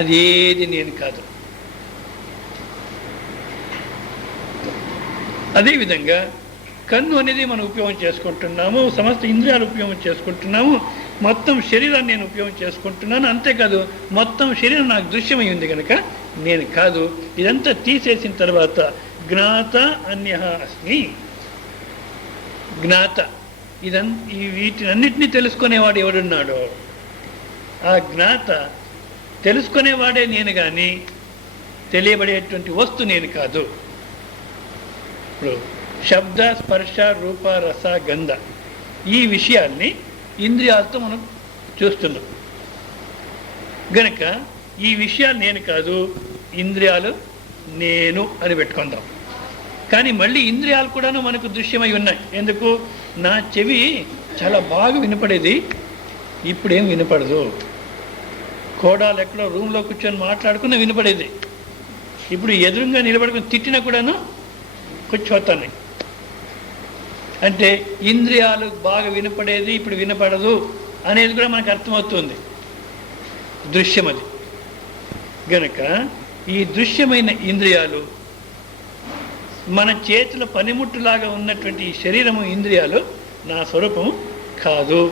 అదేది నేను కాదు. అదేవిధంగా కన్ను అనేది మనం ఉపయోగం చేసుకుంటున్నాము, సమస్త ఇంద్రియాలు ఉపయోగం చేసుకుంటున్నాము, మొత్తం శరీరాన్ని నేను ఉపయోగం చేసుకుంటున్నాను. అంతేకాదు మొత్తం శరీరం నాకు దృశ్యమై ఉంది కనుక నేను కాదు. ఇదంతా తీసేసిన తర్వాత జ్ఞాత అన్యః అస్మి. జ్ఞాత వీటినన్నిటినీ తెలుసుకునేవాడు ఎవడున్నాడో ఆ జ్ఞాత తెలుసుకునేవాడే నేను, కానీ తెలియబడేటువంటి వస్తు నేను కాదు. ఇప్పుడు శబ్ద స్పర్శ రూప రస గంధ ఈ విషయాల్ని ఇంద్రియాలతో మనం చూస్తున్నాం గనక ఈ విషయాలు నేను కాదు, ఇంద్రియాలు నేను అని పెట్టుకుందాం. కానీ మళ్ళీ ఇంద్రియాలు కూడాను మనకు దృశ్యమై ఉన్నాయి. ఎందుకు? నా చెవి చాలా బాగా వినపడేది ఇప్పుడేం వినపడదు. కోడాలు ఎక్కడో రూమ్లో కూర్చొని మాట్లాడుకున్న వినపడేది ఇప్పుడు ఎదురుగా నిలబడుకుని తిట్టినా కూడాను కూర్చోతాను. అంటే ఇంద్రియాలు బాగా వినపడేది ఇప్పుడు వినపడదు అనేది కూడా మనకు అర్థమవుతుంది, దృశ్యం అది. గనక ఈ దృశ్యమైన ఇంద్రియాలు మన చేతుల పనిముట్టులాగా ఉన్నటువంటి ఈ శరీరము ఇంద్రియాలు నా స్వరూపము కాదు.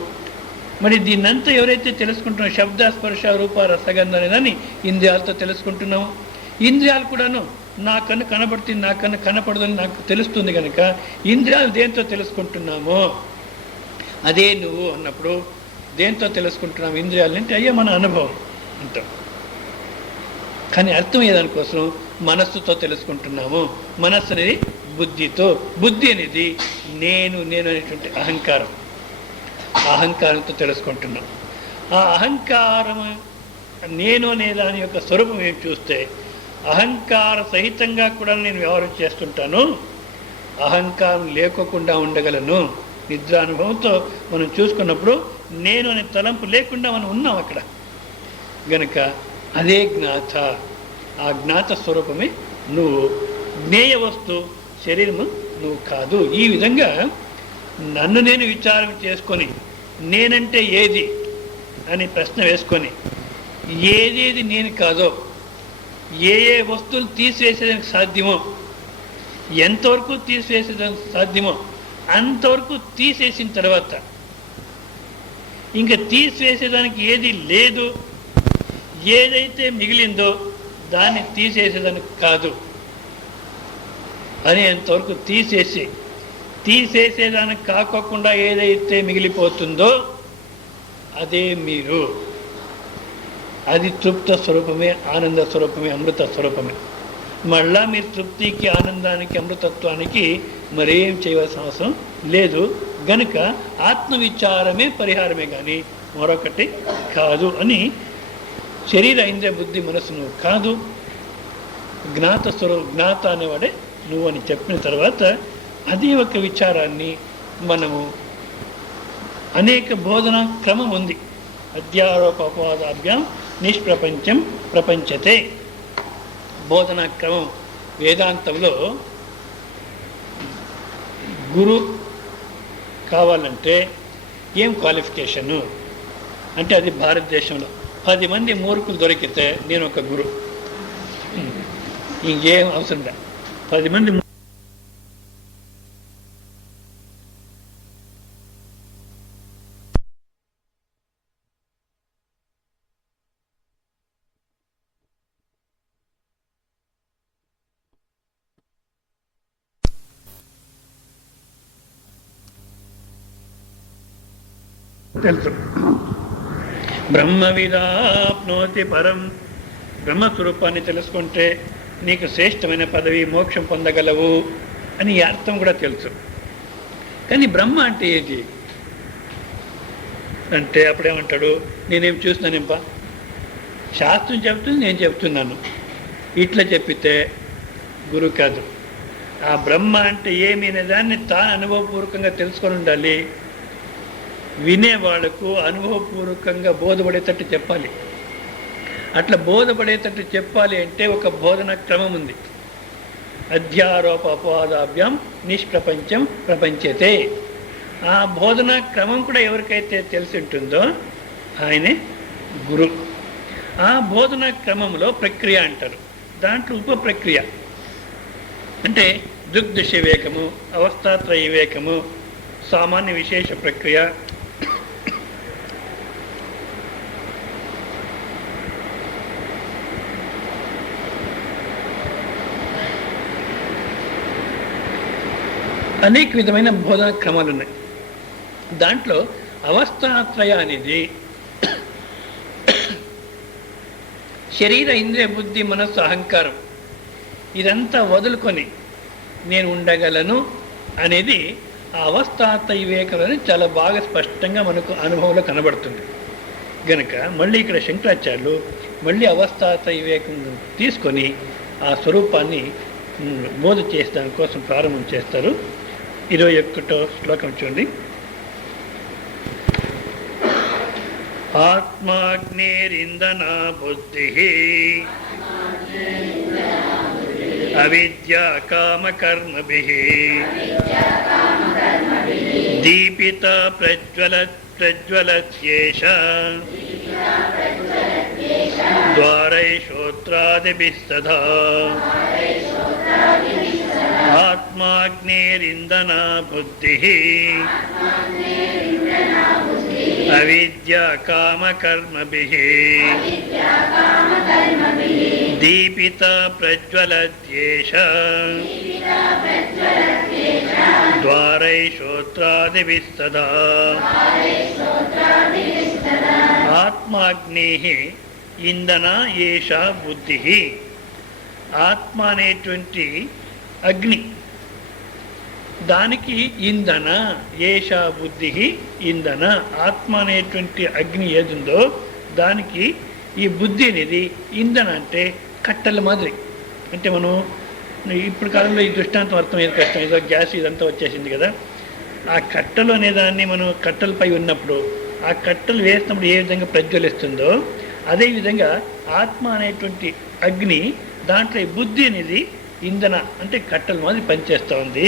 మరి దీన్నంతా ఎవరైతే తెలుసుకుంటున్నామో శబ్ద స్పర్శ రూప రసగంధ అనేదాన్ని ఇంద్రియాలతో తెలుసుకుంటున్నాము. ఇంద్రియాలు కూడాను నా కన్ను కనబడుతుంది, నా కన్ను కనపడదని నాకు తెలుస్తుంది కనుక ఇంద్రియాలు దేంతో తెలుసుకుంటున్నామో అదే నువ్వు అన్నప్పుడు దేంతో తెలుసుకుంటున్నాము ఇంద్రియాలు అంటే అయ్యే మన అనుభవం అంటాం. కానీ అర్థమయ్యేదానికోసం మనస్సుతో తెలుసుకుంటున్నాము. మనస్సు అనేది బుద్ధితో, బుద్ధి అనేది నేను అనేటువంటి అహంకారంతో తెలుసుకుంటున్నాం. ఆ అహంకారం నేను అనే దాని యొక్క స్వరూపం ఏం చూస్తే అహంకార సహితంగా కూడా నేను వ్యవహారం చేస్తుంటాను, అహంకారం లేకోకుండా ఉండగలను. నిద్రానుభవంతో మనం చూసుకున్నప్పుడు నేను అనే తలంపు లేకుండా మనం ఉన్నాం అక్కడ. గనక అదే జ్ఞాత, ఆ జ్ఞాత స్వరూపమే నువ్వు. జ్ఞేయ వస్తు శరీరము నువ్వు కాదు. ఈ విధంగా నన్ను నేను విచారం చేసుకొని నేనంటే ఏది అని ప్రశ్న వేసుకొని ఏదేది నేను కాదో, ఏ వస్తువులు తీసివేసేదానికి సాధ్యమో, ఎంతవరకు తీసివేసేదానికి సాధ్యమో అంతవరకు తీసేసిన తర్వాత ఇంకా తీసివేసేదానికి ఏది లేదు, ఏదైతే మిగిలిందో దాన్ని తీసేసేదానికి కాదు అనేంతవరకు తీసేసేదానికి కాకోకుండా ఏదైతే మిగిలిపోతుందో అదే మీరు. అది తృప్త స్వరూపమే, ఆనంద స్వరూపమే, అమృత స్వరూపమే. మళ్ళా మీరు తృప్తికి, ఆనందానికి, అమృతత్వానికి మరేం చేయవలసిన అవసరం లేదు. గనుక ఆత్మవిచారమే పరిహారమే కానీ మరొకటి కాదు అని శరీర ఇంద్రియ బుద్ధి మనస్సును కాదు, జ్ఞాత అనేవాడే నువ్వు అని చెప్పిన తర్వాత అది ఒక విచారాన్ని మనము అనేక బోధన క్రమం ఉంది. అధ్యారోపవాదాభ్యాం నిష్ప్రపంచం ప్రపంచతే బోధనా క్రమం వేదాంతంలో. గురు కావాలంటే ఏం క్వాలిఫికేషను అంటే అది భారతదేశంలో 10 మంది మూర్ఖులు దొరికితే నేను ఒక గురు, ఇంకేం అవసరం లేదు. 10 మంది తెలుసు. బ్రహ్మవిదాప్నోతి పరం, బ్రహ్మస్వరూపాన్ని తెలుసుకుంటే నీకు శ్రేష్టమైన పదవి మోక్షం పొందగలవు అని ఈ అర్థం కూడా తెలుసు. కానీ బ్రహ్మ అంటే ఏంటి అంటే అప్పుడేమంటాడు, నేనేం చూస్తున్నానింప, శాస్త్రం చెప్తుంది నేను చెప్తున్నాను, ఇట్లా చెప్పితే గురువు కాదు. ఆ బ్రహ్మ అంటే ఏమి అనే దాన్ని తాను అనుభవపూర్వకంగా తెలుసుకొని ఉండాలి. వినేవాళ్లకు అనుభవపూర్వకంగా బోధపడేటట్టు చెప్పాలి. అట్లా బోధపడేటట్టు చెప్పాలి అంటే ఒక బోధన క్రమం ఉంది. అధ్యారోప అపవాదాభ్యాం నిష్ప్రపంచం ప్రపంచతే. ఆ బోధన క్రమం కూడా ఎవరికైతే తెలిసి ఉంటుందో ఆయనే గురు. ఆ బోధన క్రమంలో ప్రక్రియ అంటారు. దాంట్లో ఉప ప్రక్రియ అంటే దృగ్దృశ్య వివేకము, అవస్థాత్రయ వివేకము, సామాన్య విశేష ప్రక్రియ, అనేక విధమైన బోధన క్రమాలు ఉన్నాయి. దాంట్లో అవస్థాత్రయ అనేది శరీర ఇంద్రియ బుద్ధి మనస్సు అహంకారం ఇదంతా వదులుకొని నేను ఉండగలను అనేది ఆ అవస్థాత్రయ వివేకంలో చాలా బాగా స్పష్టంగా మనకు అనుభవంలో కనబడుతుంది. గనక మళ్ళీ ఇక్కడ శంకరాచార్యులు మళ్ళీ అవస్థాత్రయ వివేకం తీసుకొని ఆ స్వరూపాన్ని బోధ చేసే దానికోసం ప్రారంభం చేస్తారు. 21వ శ్లోకం చూడండి. ఆత్మాగ్నిరిందనా బుద్ధి అవిద్యా కామకర్మభిః దీపిత ప్రజ్వలత్యేష ద్వారైశ్రోత్రాదిభిః సదా. ఆత్మాగ్నిరిందనా బుద్ధి అవిద్యా కామకర్మభిః దీపిత ప్రజ్వలత్యేష ద్వారైశ్రోత్రాదిభిః సదా. ఆత్మాగ్నేః ఇంధన ఏషా బుద్ధి. ఆత్మ అనేటువంటి అగ్ని, దానికి ఇంధన ఏషా బుద్ధి ఇంధన. ఆత్మ అనేటువంటి అగ్ని ఏదుందో దానికి ఈ బుద్ధి అనేది ఇంధన అంటే కట్టెల మాదిరి. అంటే మనం ఇప్పుడు కాలంలో ఈ దృష్టాంతం అర్థమయ్యేది కష్టం, ఏదో గ్యాస్ ఇదంతా వచ్చేసింది కదా. ఆ కట్టెలు అనేదాన్ని మనం కట్టెలపై ఉన్నప్పుడు ఆ కట్టెలు వేసినప్పుడు ఏ విధంగా ప్రజ్వలిస్తుందో అదేవిధంగా ఆత్మ అనేటువంటి అగ్ని దాంట్లో ఈ బుద్ధి అనేది ఇంధన అంటే కట్టెల మాదిరి పనిచేస్తూ ఉంది.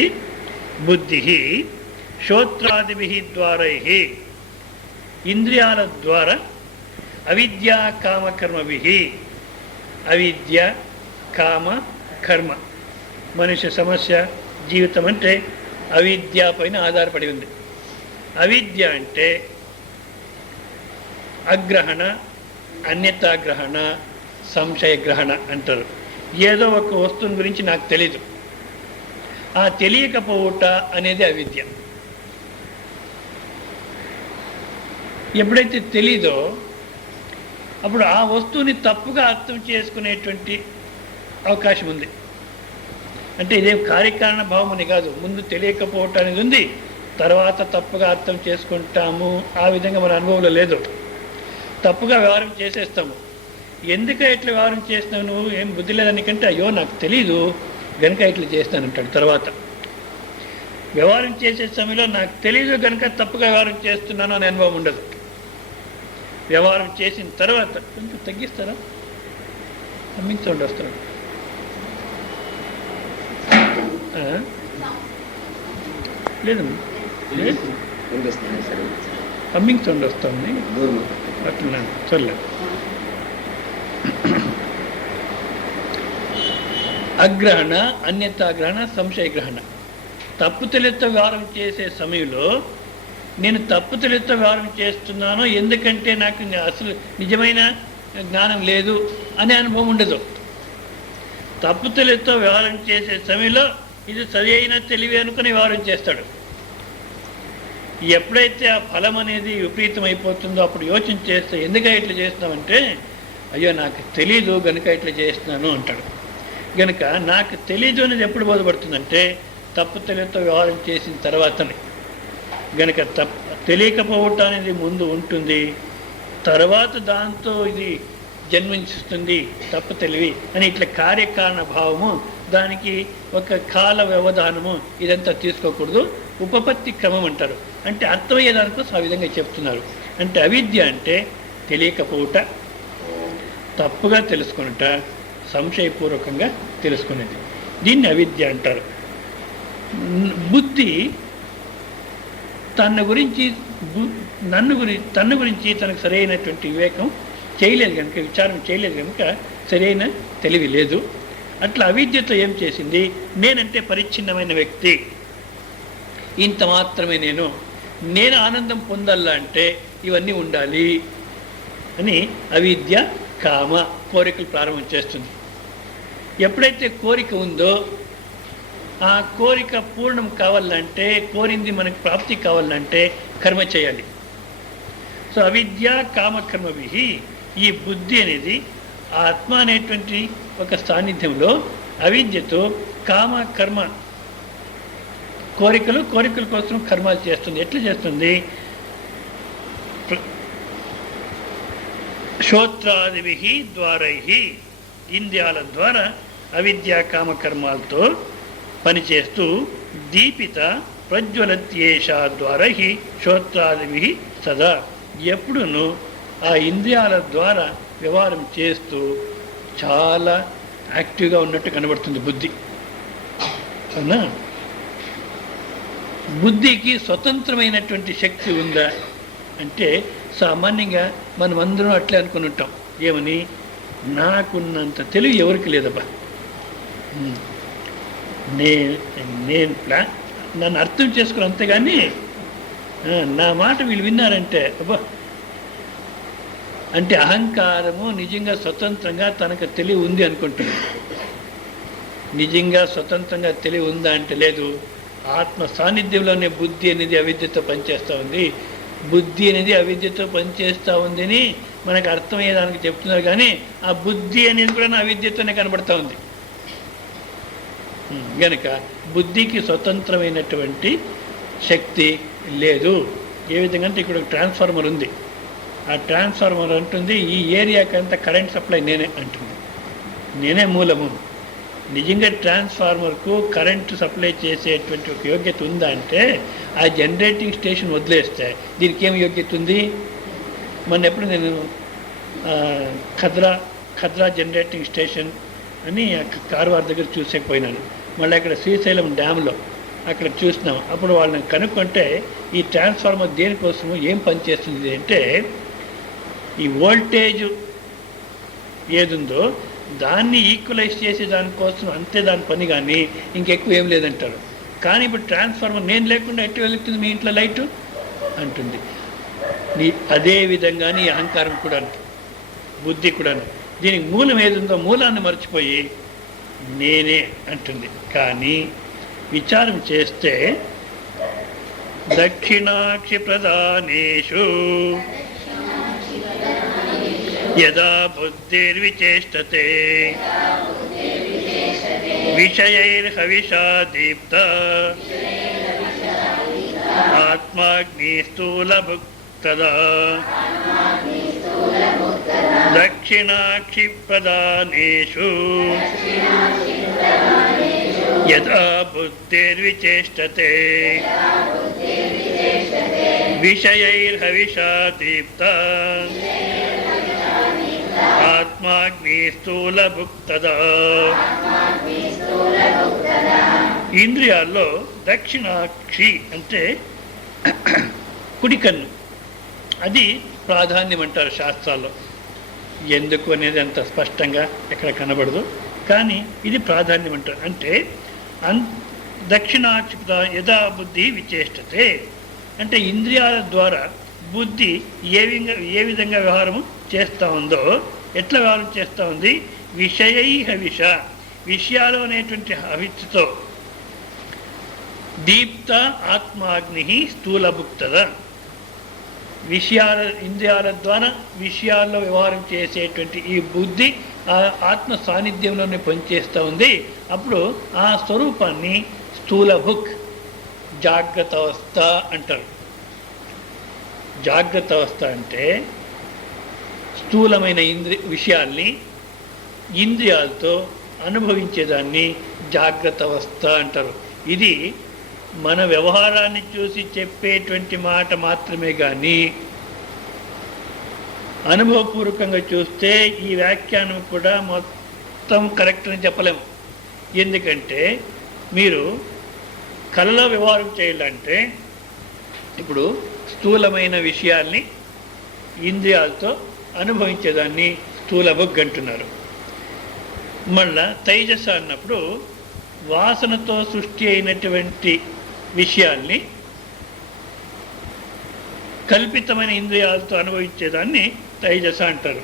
బుద్ధి శ్రోత్రాదిభిః ద్వారైః ఇంద్రియాల ద్వారా అవిద్యా కామకర్మభిః. అవిద్య కామ కర్మ మనిషి సమస్య జీవితం అంటే అవిద్య పైన ఆధారపడి ఉంది. అవిద్య అంటే అగ్రహణ, అన్యతాగ్రహణ, సంశయగ్రహణ అంటారు. ఏదో ఒక వస్తువుని గురించి నాకు తెలీదు, ఆ తెలియకపోవుట అనేది అవిద్య. ఎప్పుడైతే తెలీదో అప్పుడు ఆ వస్తువుని తప్పుగా అర్థం చేసుకునేటువంటి అవకాశం ఉంది. అంటే ఇదేం కార్యకారణ భావం అని కాదు, ముందు తెలియకపోవటం అనేది ఉంది, తర్వాత తప్పుగా అర్థం చేసుకుంటాము. ఆ విధంగా మన అనుభవంలో లేదు, తప్పుగా వ్యవహారం చేసేస్తాము. ఎందుకు ఇట్లా వ్యవహారం చేస్తున్నావు, నువ్వు ఏం బుద్ధి లేదనికంటే అయ్యో నాకు తెలీదు గనుక ఇట్లా చేస్తానంటాడు. తర్వాత వ్యవహారం చేసే సమయంలో నాకు తెలీదు కనుక తప్పుగా వ్యవహారం చేస్తున్నాను అనే అనుభవం ఉండదు. వ్యవహారం చేసిన తర్వాత కొంచెం తగ్గిస్తారా, హమ్మింగ్ సౌండ్ వస్తాడు. లేదు హమ్మింగ్ సౌండ్ వస్తుంది అట్లా సర్లే. అగ్రహణ, అన్యతాగ్రహణ, సంశయగ్రహణ. తప్పు తెలివితో వ్యవహారం చేసే సమయంలో నేను తప్పు తెలివితో వ్యవహారం చేస్తున్నాను ఎందుకంటే నాకు అసలు నిజమైన జ్ఞానం లేదు అనే అనుభవం ఉండదు. తప్పు తెలివితో వ్యవహారం చేసే సమయంలో ఇది సరి అయిన తెలివి అనుకుని వ్యవహారం చేస్తాడు. ఎప్పుడైతే ఆ ఫలం అనేది విపరీతం అయిపోతుందో అప్పుడు యోచన చేస్తే ఎందుకై ఇట్లా చేస్తున్నామంటే, అయ్యో నాకు తెలీదు గనుక ఇట్లా చేస్తున్నాను అంటాడు. గనుక నాకు తెలీదు అనేది ఎప్పుడు బోధపడుతుందంటే తప్పు తెలివితో వ్యవహారం చేసిన తర్వాతనే. గనుక తెలియకపోవటం అనేది ముందు ఉంటుంది, తర్వాత దాంతో ఇది జన్మించుతుంది తప్పు తెలివి అని ఇట్లా కార్యకారణ భావము, దానికి ఒక కాల వ్యవధానము ఇదంతా తీసుకోకూడదు. ఉపపత్తి క్రమం అంటారు. అంటే అర్థమయ్యేదానికోసం ఆ విధంగా చెప్తున్నారు. అంటే అవిద్య అంటే తెలియకపోవుట, తప్పుగా తెలుసుకునుట, సంశయపూర్వకంగా తెలుసుకునేది, దీన్ని అవిద్య అంటారు. బుద్ధి తన గురించి తనకు సరైనటువంటి వివేకం చేయలేదు కనుక, విచారం చేయలేదు కనుక సరైన తెలివి లేదు. అట్లా అవిద్యతో ఏం చేసింది, నేనంటే పరిచ్ఛిన్నమైన వ్యక్తి, ఇంత మాత్రమే నేను ఆనందం పొందాలా అంటే ఇవన్నీ ఉండాలి అని అవిద్య కామ కోరికలు ప్రారంభం చేస్తుంది. ఎప్పుడైతే కోరిక ఉందో ఆ కోరిక పూర్ణం కావాలంటే, కోరింది మనకు ప్రాప్తి కావాలంటే కర్మ చేయాలి. సో అవిద్య కామకర్మభి, ఈ బుద్ధి అనేది ఆత్మ అనేటువంటి ఒక సాన్నిధ్యంలో అవిద్యతో కామ కర్మ కోరికల కోసం కర్మాలు చేస్తుంది. ఎట్లా చేస్తుంది, శ్రోత్రాదిభి ద్వారై, ఇంద్రియాల ద్వారా అవిద్యా కామకర్మాలతో పనిచేస్తూ దీపిత ప్రజ్వలత్యేష ద్వారై శ్రోత్రాదిభి సదా, ఎప్పుడును ఆ ఇంద్రియాల ద్వారా వ్యవహారం చేస్తూ చాలా యాక్టివ్గా ఉన్నట్టు కనబడుతుంది బుద్ధి. అవునా? బుద్ధికి స్వతంత్రమైనటువంటి శక్తి ఉందా అంటే సామాన్యంగా మనం అందరం అట్లే అనుకుని ఉంటాం. ఏమని, నాకున్నంత తెలివి ఎవరికి లేదబ్బా, నేను నన్ను అర్థం చేసుకుని అంతేగాని నా మాట వీళ్ళు విన్నారంటే అబ్బా, అంటే అహంకారము నిజంగా స్వతంత్రంగా తనకు తెలివి ఉంది అనుకుంటున్నాడు. నిజంగా స్వతంత్రంగా తెలివి ఉందా అంటే లేదు. ఆత్మ సాన్నిధ్యంలోనే బుద్ధి అనేది అవిద్యతో పనిచేస్తూ ఉంది. బుద్ధి అనేది అవిద్యతో పనిచేస్తూ ఉందని మనకు అర్థమయ్యేదానికి చెప్తున్నారు, కానీ ఆ బుద్ధి అనేది కూడా నా అవిద్యతోనే కనబడతా ఉంది. గనుక బుద్ధికి స్వతంత్రమైనటువంటి శక్తి లేదు. ఏ విధంగా అంటే ఇక్కడ ఒక ట్రాన్స్ఫార్మర్ ఉంది, ఆ ట్రాన్స్ఫార్మర్ అంటుంది ఈ ఏరియాకి అంతా కరెంట్ సప్లై నేనే అంటుంది, నేనే మూలము. నిజంగా ట్రాన్స్ఫార్మర్కు కరెంటు సప్లై చేసేటువంటి ఒక యోగ్యత ఉందా అంటే ఆ జనరేటింగ్ స్టేషన్ వదిలేస్తే దీనికి ఏం యోగ్యత ఉంది? మొన్న ఎప్పుడు నేను ఖద్రా జనరేటింగ్ స్టేషన్ అని కార్వార్ దగ్గర చూసేకపోయినాను. మళ్ళీ అక్కడ శ్రీశైలం డ్యామ్లో అక్కడ చూసినాం. అప్పుడు వాళ్ళని కనుక్కుంటే ఈ ట్రాన్స్ఫార్మర్ దేనికోసము ఏం పనిచేస్తుంది అంటే ఈ వోల్టేజ్ ఏదుందో దాన్ని ఈక్వలైజ్ చేసే దానికోసం అంతే దాని పని, కానీ ఇంకెక్కువ ఏం లేదంటారు. కానీ ఇప్పుడు ట్రాన్స్ఫార్మర్ నేను లేకుండా ఎట్టు వెళ్తుంది మీ ఇంట్లో లైటు అంటుంది. అదే విధంగానే ఈ అహంకారం కూడా, బుద్ధి కూడా దీనికి మూలం ఏదుందో మూలాన్ని మర్చిపోయి నేనే అంటుంది. కానీ విచారం చేస్తే దక్షిణాక్షి ప్రధానేషు యదా బుద్ధిర్విచేష్టతే విషయైర్హవిషా దీప్త ఆత్మాగ్ని స్థూలభుక్తదా దక్షిణాక్షి ప్రధానేషు యదా బుద్ధిర్విచేష్టతే విషయైర్హవిషా దీప్త ఆత్మాగ్ని స్థూలభుక్తదా. ఇంద్రియాల్లో దక్షిణాక్షి అంటే కుడికన్ను, అది ప్రాధాన్యం అంటారు శాస్త్రాల్లో. ఎందుకు అనేది అంత స్పష్టంగా ఎక్కడ కనబడదు, కానీ ఇది ప్రాధాన్యం అంటారు. అంటే దక్షిణాక్షి యథా బుద్ధి విచేష్టతే అంటే ఇంద్రియాల ద్వారా బుద్ధి ఏ విధంగా వ్యవహారము చేస్తూ ఉందో, ఎట్లా వ్యవహారం చేస్తూ ఉంది, విషయై హవిష, విషయాలు అనేటువంటి హవిత్తుతో దీప్త ఆత్మాగ్ని స్థూలభుక్తద. ఇంద్రియాల ద్వారా విషయాల్లో వ్యవహారం చేసేటువంటి ఈ బుద్ధి ఆ ఆత్మ సాన్నిధ్యంలోనే పనిచేస్తూ ఉంది. అప్పుడు ఆ స్వరూపాన్ని స్థూలభుక్, జాగ్రత్త అవస్థ అంటారు. జాగ్రత్త అవస్థ అంటే స్థూలమైన విషయాల్ని ఇంద్రియాలతో అనుభవించేదాన్ని జాగ్రత్త అవస్థ అంటారు. ఇది మన వ్యవహారాన్ని చూసి చెప్పేటువంటి మాట మాత్రమే కానీ అనుభవపూర్వకంగా చూస్తే ఈ వ్యాఖ్యానం కూడా మొత్తం కరెక్ట్ అని చెప్పలేము. ఎందుకంటే మీరు కళలో వ్యవహారం చేయాలంటే ఇప్పుడు స్థూలమైన విషయాల్ని ఇంద్రియాలతో అనుభవించేదాన్ని స్థూలభుక్ అంటున్నారు. మళ్ళా తైజస అన్నప్పుడు వాసనతో సృష్టి అయినటువంటి విషయాల్ని కల్పితమైన ఇంద్రియాలతో అనుభవించేదాన్ని తైజస అంటారు.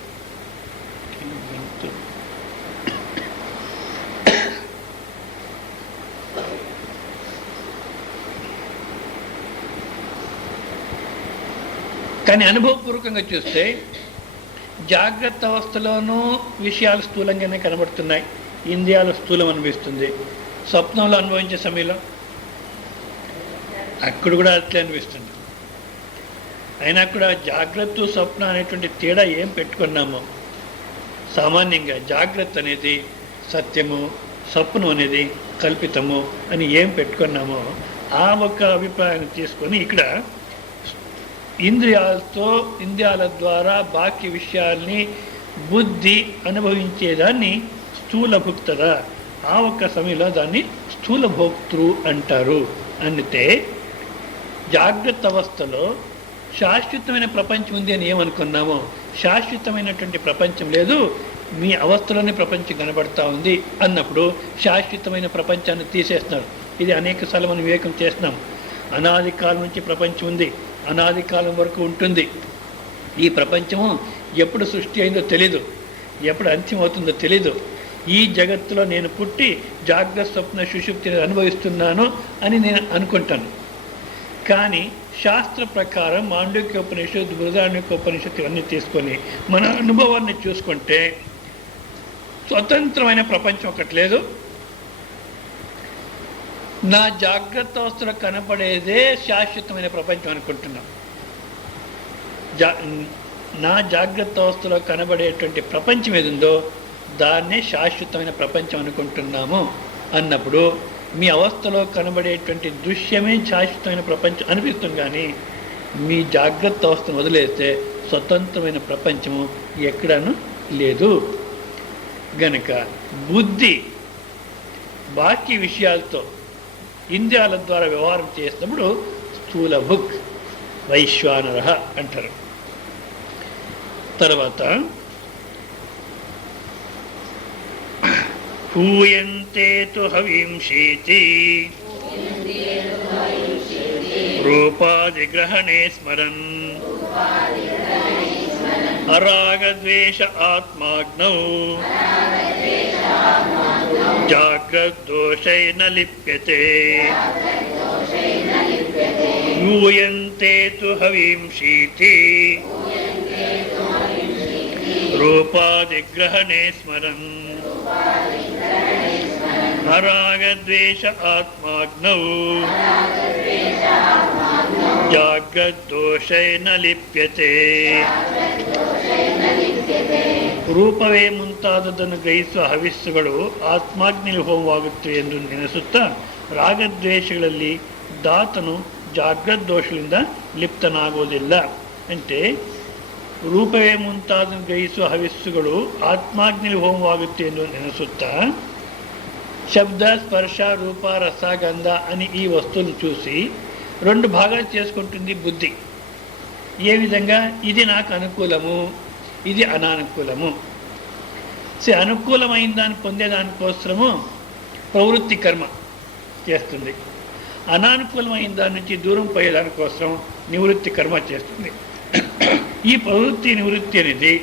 కానీ అనుభవపూర్వకంగా చూస్తే జాగ్రత్త అవస్థలోనూ విషయాలు స్థూలంగానే కనబడుతున్నాయి, ఇంద్రియాలు స్థూలం అనిపిస్తుంది. స్వప్నంలో అనుభవించే సమయంలో అక్కడ కూడా అట్లే అనిపిస్తుంది. అయినా కూడా జాగ్రత్త స్వప్న అనేటువంటి తేడా ఏం పెట్టుకున్నామో, సామాన్యంగా జాగ్రత్త అనేది సత్యము, స్వప్నం అనేది కల్పితము అని ఏం పెట్టుకున్నామో ఆ ఒక అభిప్రాయాన్ని తీసుకొని ఇక్కడ ఇంద్రియాల ద్వారా బాకీ విషయాల్ని బుద్ధి అనుభవించేదాన్ని స్థూలభుక్తద, ఆ ఒక్క సమయంలో దాన్ని స్థూలభోక్తృ అంటారు. అంటే జాగ్రత్త అవస్థలో శాశ్వతమైన ప్రపంచం ఉంది అని ఏమనుకున్నామో శాశ్వతమైనటువంటి ప్రపంచం లేదు, మీ అవస్థలోనే ప్రపంచం కనబడతా ఉంది అన్నప్పుడు శాశ్వతమైన ప్రపంచాన్ని తీసేస్తున్నారు. ఇది అనేక సార్లు మనం వివేకం చేస్తున్నాం. అనాది కాలం నుంచి ప్రపంచం ఉంది, అనాది కాలం వరకు ఉంటుంది. ఈ ప్రపంచము ఎప్పుడు సృష్టి అయిందో తెలీదు, ఎప్పుడు అంత్యం అవుతుందో తెలీదు. ఈ జగత్తులో నేను పుట్టి జాగ్రత్త స్వప్న సుషుప్తిని అనుభవిస్తున్నాను అని నేను అనుకుంటాను. కానీ శాస్త్ర ప్రకారం మాండూక్యోపనిషత్తు, బృహదారణ్యకోపనిషత్తు ఇవన్నీ తీసుకొని మన అనుభవాన్ని చూసుకుంటే స్వతంత్రమైన ప్రపంచం ఒకటి లేదు. నా జాగ్రత్త అవస్థలో కనపడేదే శాశ్వతమైన ప్రపంచం అనుకుంటున్నాం. నా జాగ్రత్త అవస్థలో కనబడేటువంటి ప్రపంచం ఏదుందో దాన్నే శాశ్వతమైన ప్రపంచం అనుకుంటున్నాము అన్నప్పుడు మీ అవస్థలో కనబడేటువంటి దృశ్యమే శాశ్వతమైన ప్రపంచం అనిపిస్తుంది. కానీ మీ జాగ్రత్త అవస్థను వదిలేస్తే స్వతంత్రమైన ప్రపంచము ఎక్కడనూ లేదు. గనక బుద్ధి బాకీ విషయాలతో ఇంద్రియాల ద్వారా వ్యవహారం చేసినప్పుడు స్థూలభుక్ వైశ్వానర అంటారు. తర్వాత హూయంతే తు హవింషీతి రూపాదిగ్రహణే స్మరన్ అరాగద్వేష ఆత్మాగ్నౌ జాగ్రద్దోషైన లిప్యతే. యూయంతే తు హవింషీతి రూపాదిగ్రహణే స్మరన్ అరాగద్వేష ఆత్మాగ్నౌ ಜಾಗ್ರದ್ದೋಷೈನ ಲಿಪ್ಯತೆ. ರೂಪವೇ ಮುಂತಾದದನ್ನು ಗ್ರಹಿಸುವ ಹವಿಸ್ಸುಗಳು ಆತ್ಮಾಗ್ನಿಲಿ ಹೋಮವಾಗುತ್ತವೆ ಎಂದು ನೆನೆಸುತ್ತಾ ರಾಗದ್ವೇಷಗಳಲ್ಲಿ ದಾತನು ಜಾಗ್ರದ್ದೋಷಗಳಿಂದ ಲಿಪ್ತನಾಗುವುದಿಲ್ಲ. అంటే ರೂಪವೇ ಮುಂತಾದನ್ನು ಗ್ರಹಿಸುವ ಹವಿಸ್ಸುಗಳು ಆತ್ಮಾಗ್ನಿಲಿ ಹೋಮವಾಗುತ್ತೆ ಎಂದು ನೆನೆಸುತ್ತಾ శబ్ద స్పర్శ రూప రస గంధ అని ఈ వస్తువులను చూసి రెండు భాగాలు చేసుకుంటుంది బుద్ధి. ఏ విధంగా? ఇది నాకు అనుకూలము, ఇది అనానుకూలము. అనుకూలమైన దాన్ని పొందేదానికోసము ప్రవృత్తి కర్మ చేస్తుంది, అనానుకూలమైన దాని నుంచి దూరం పోయేదానికోసం నివృత్తి కర్మ చేస్తుంది. ఈ ప్రవృత్తి నివృత్తి అనేది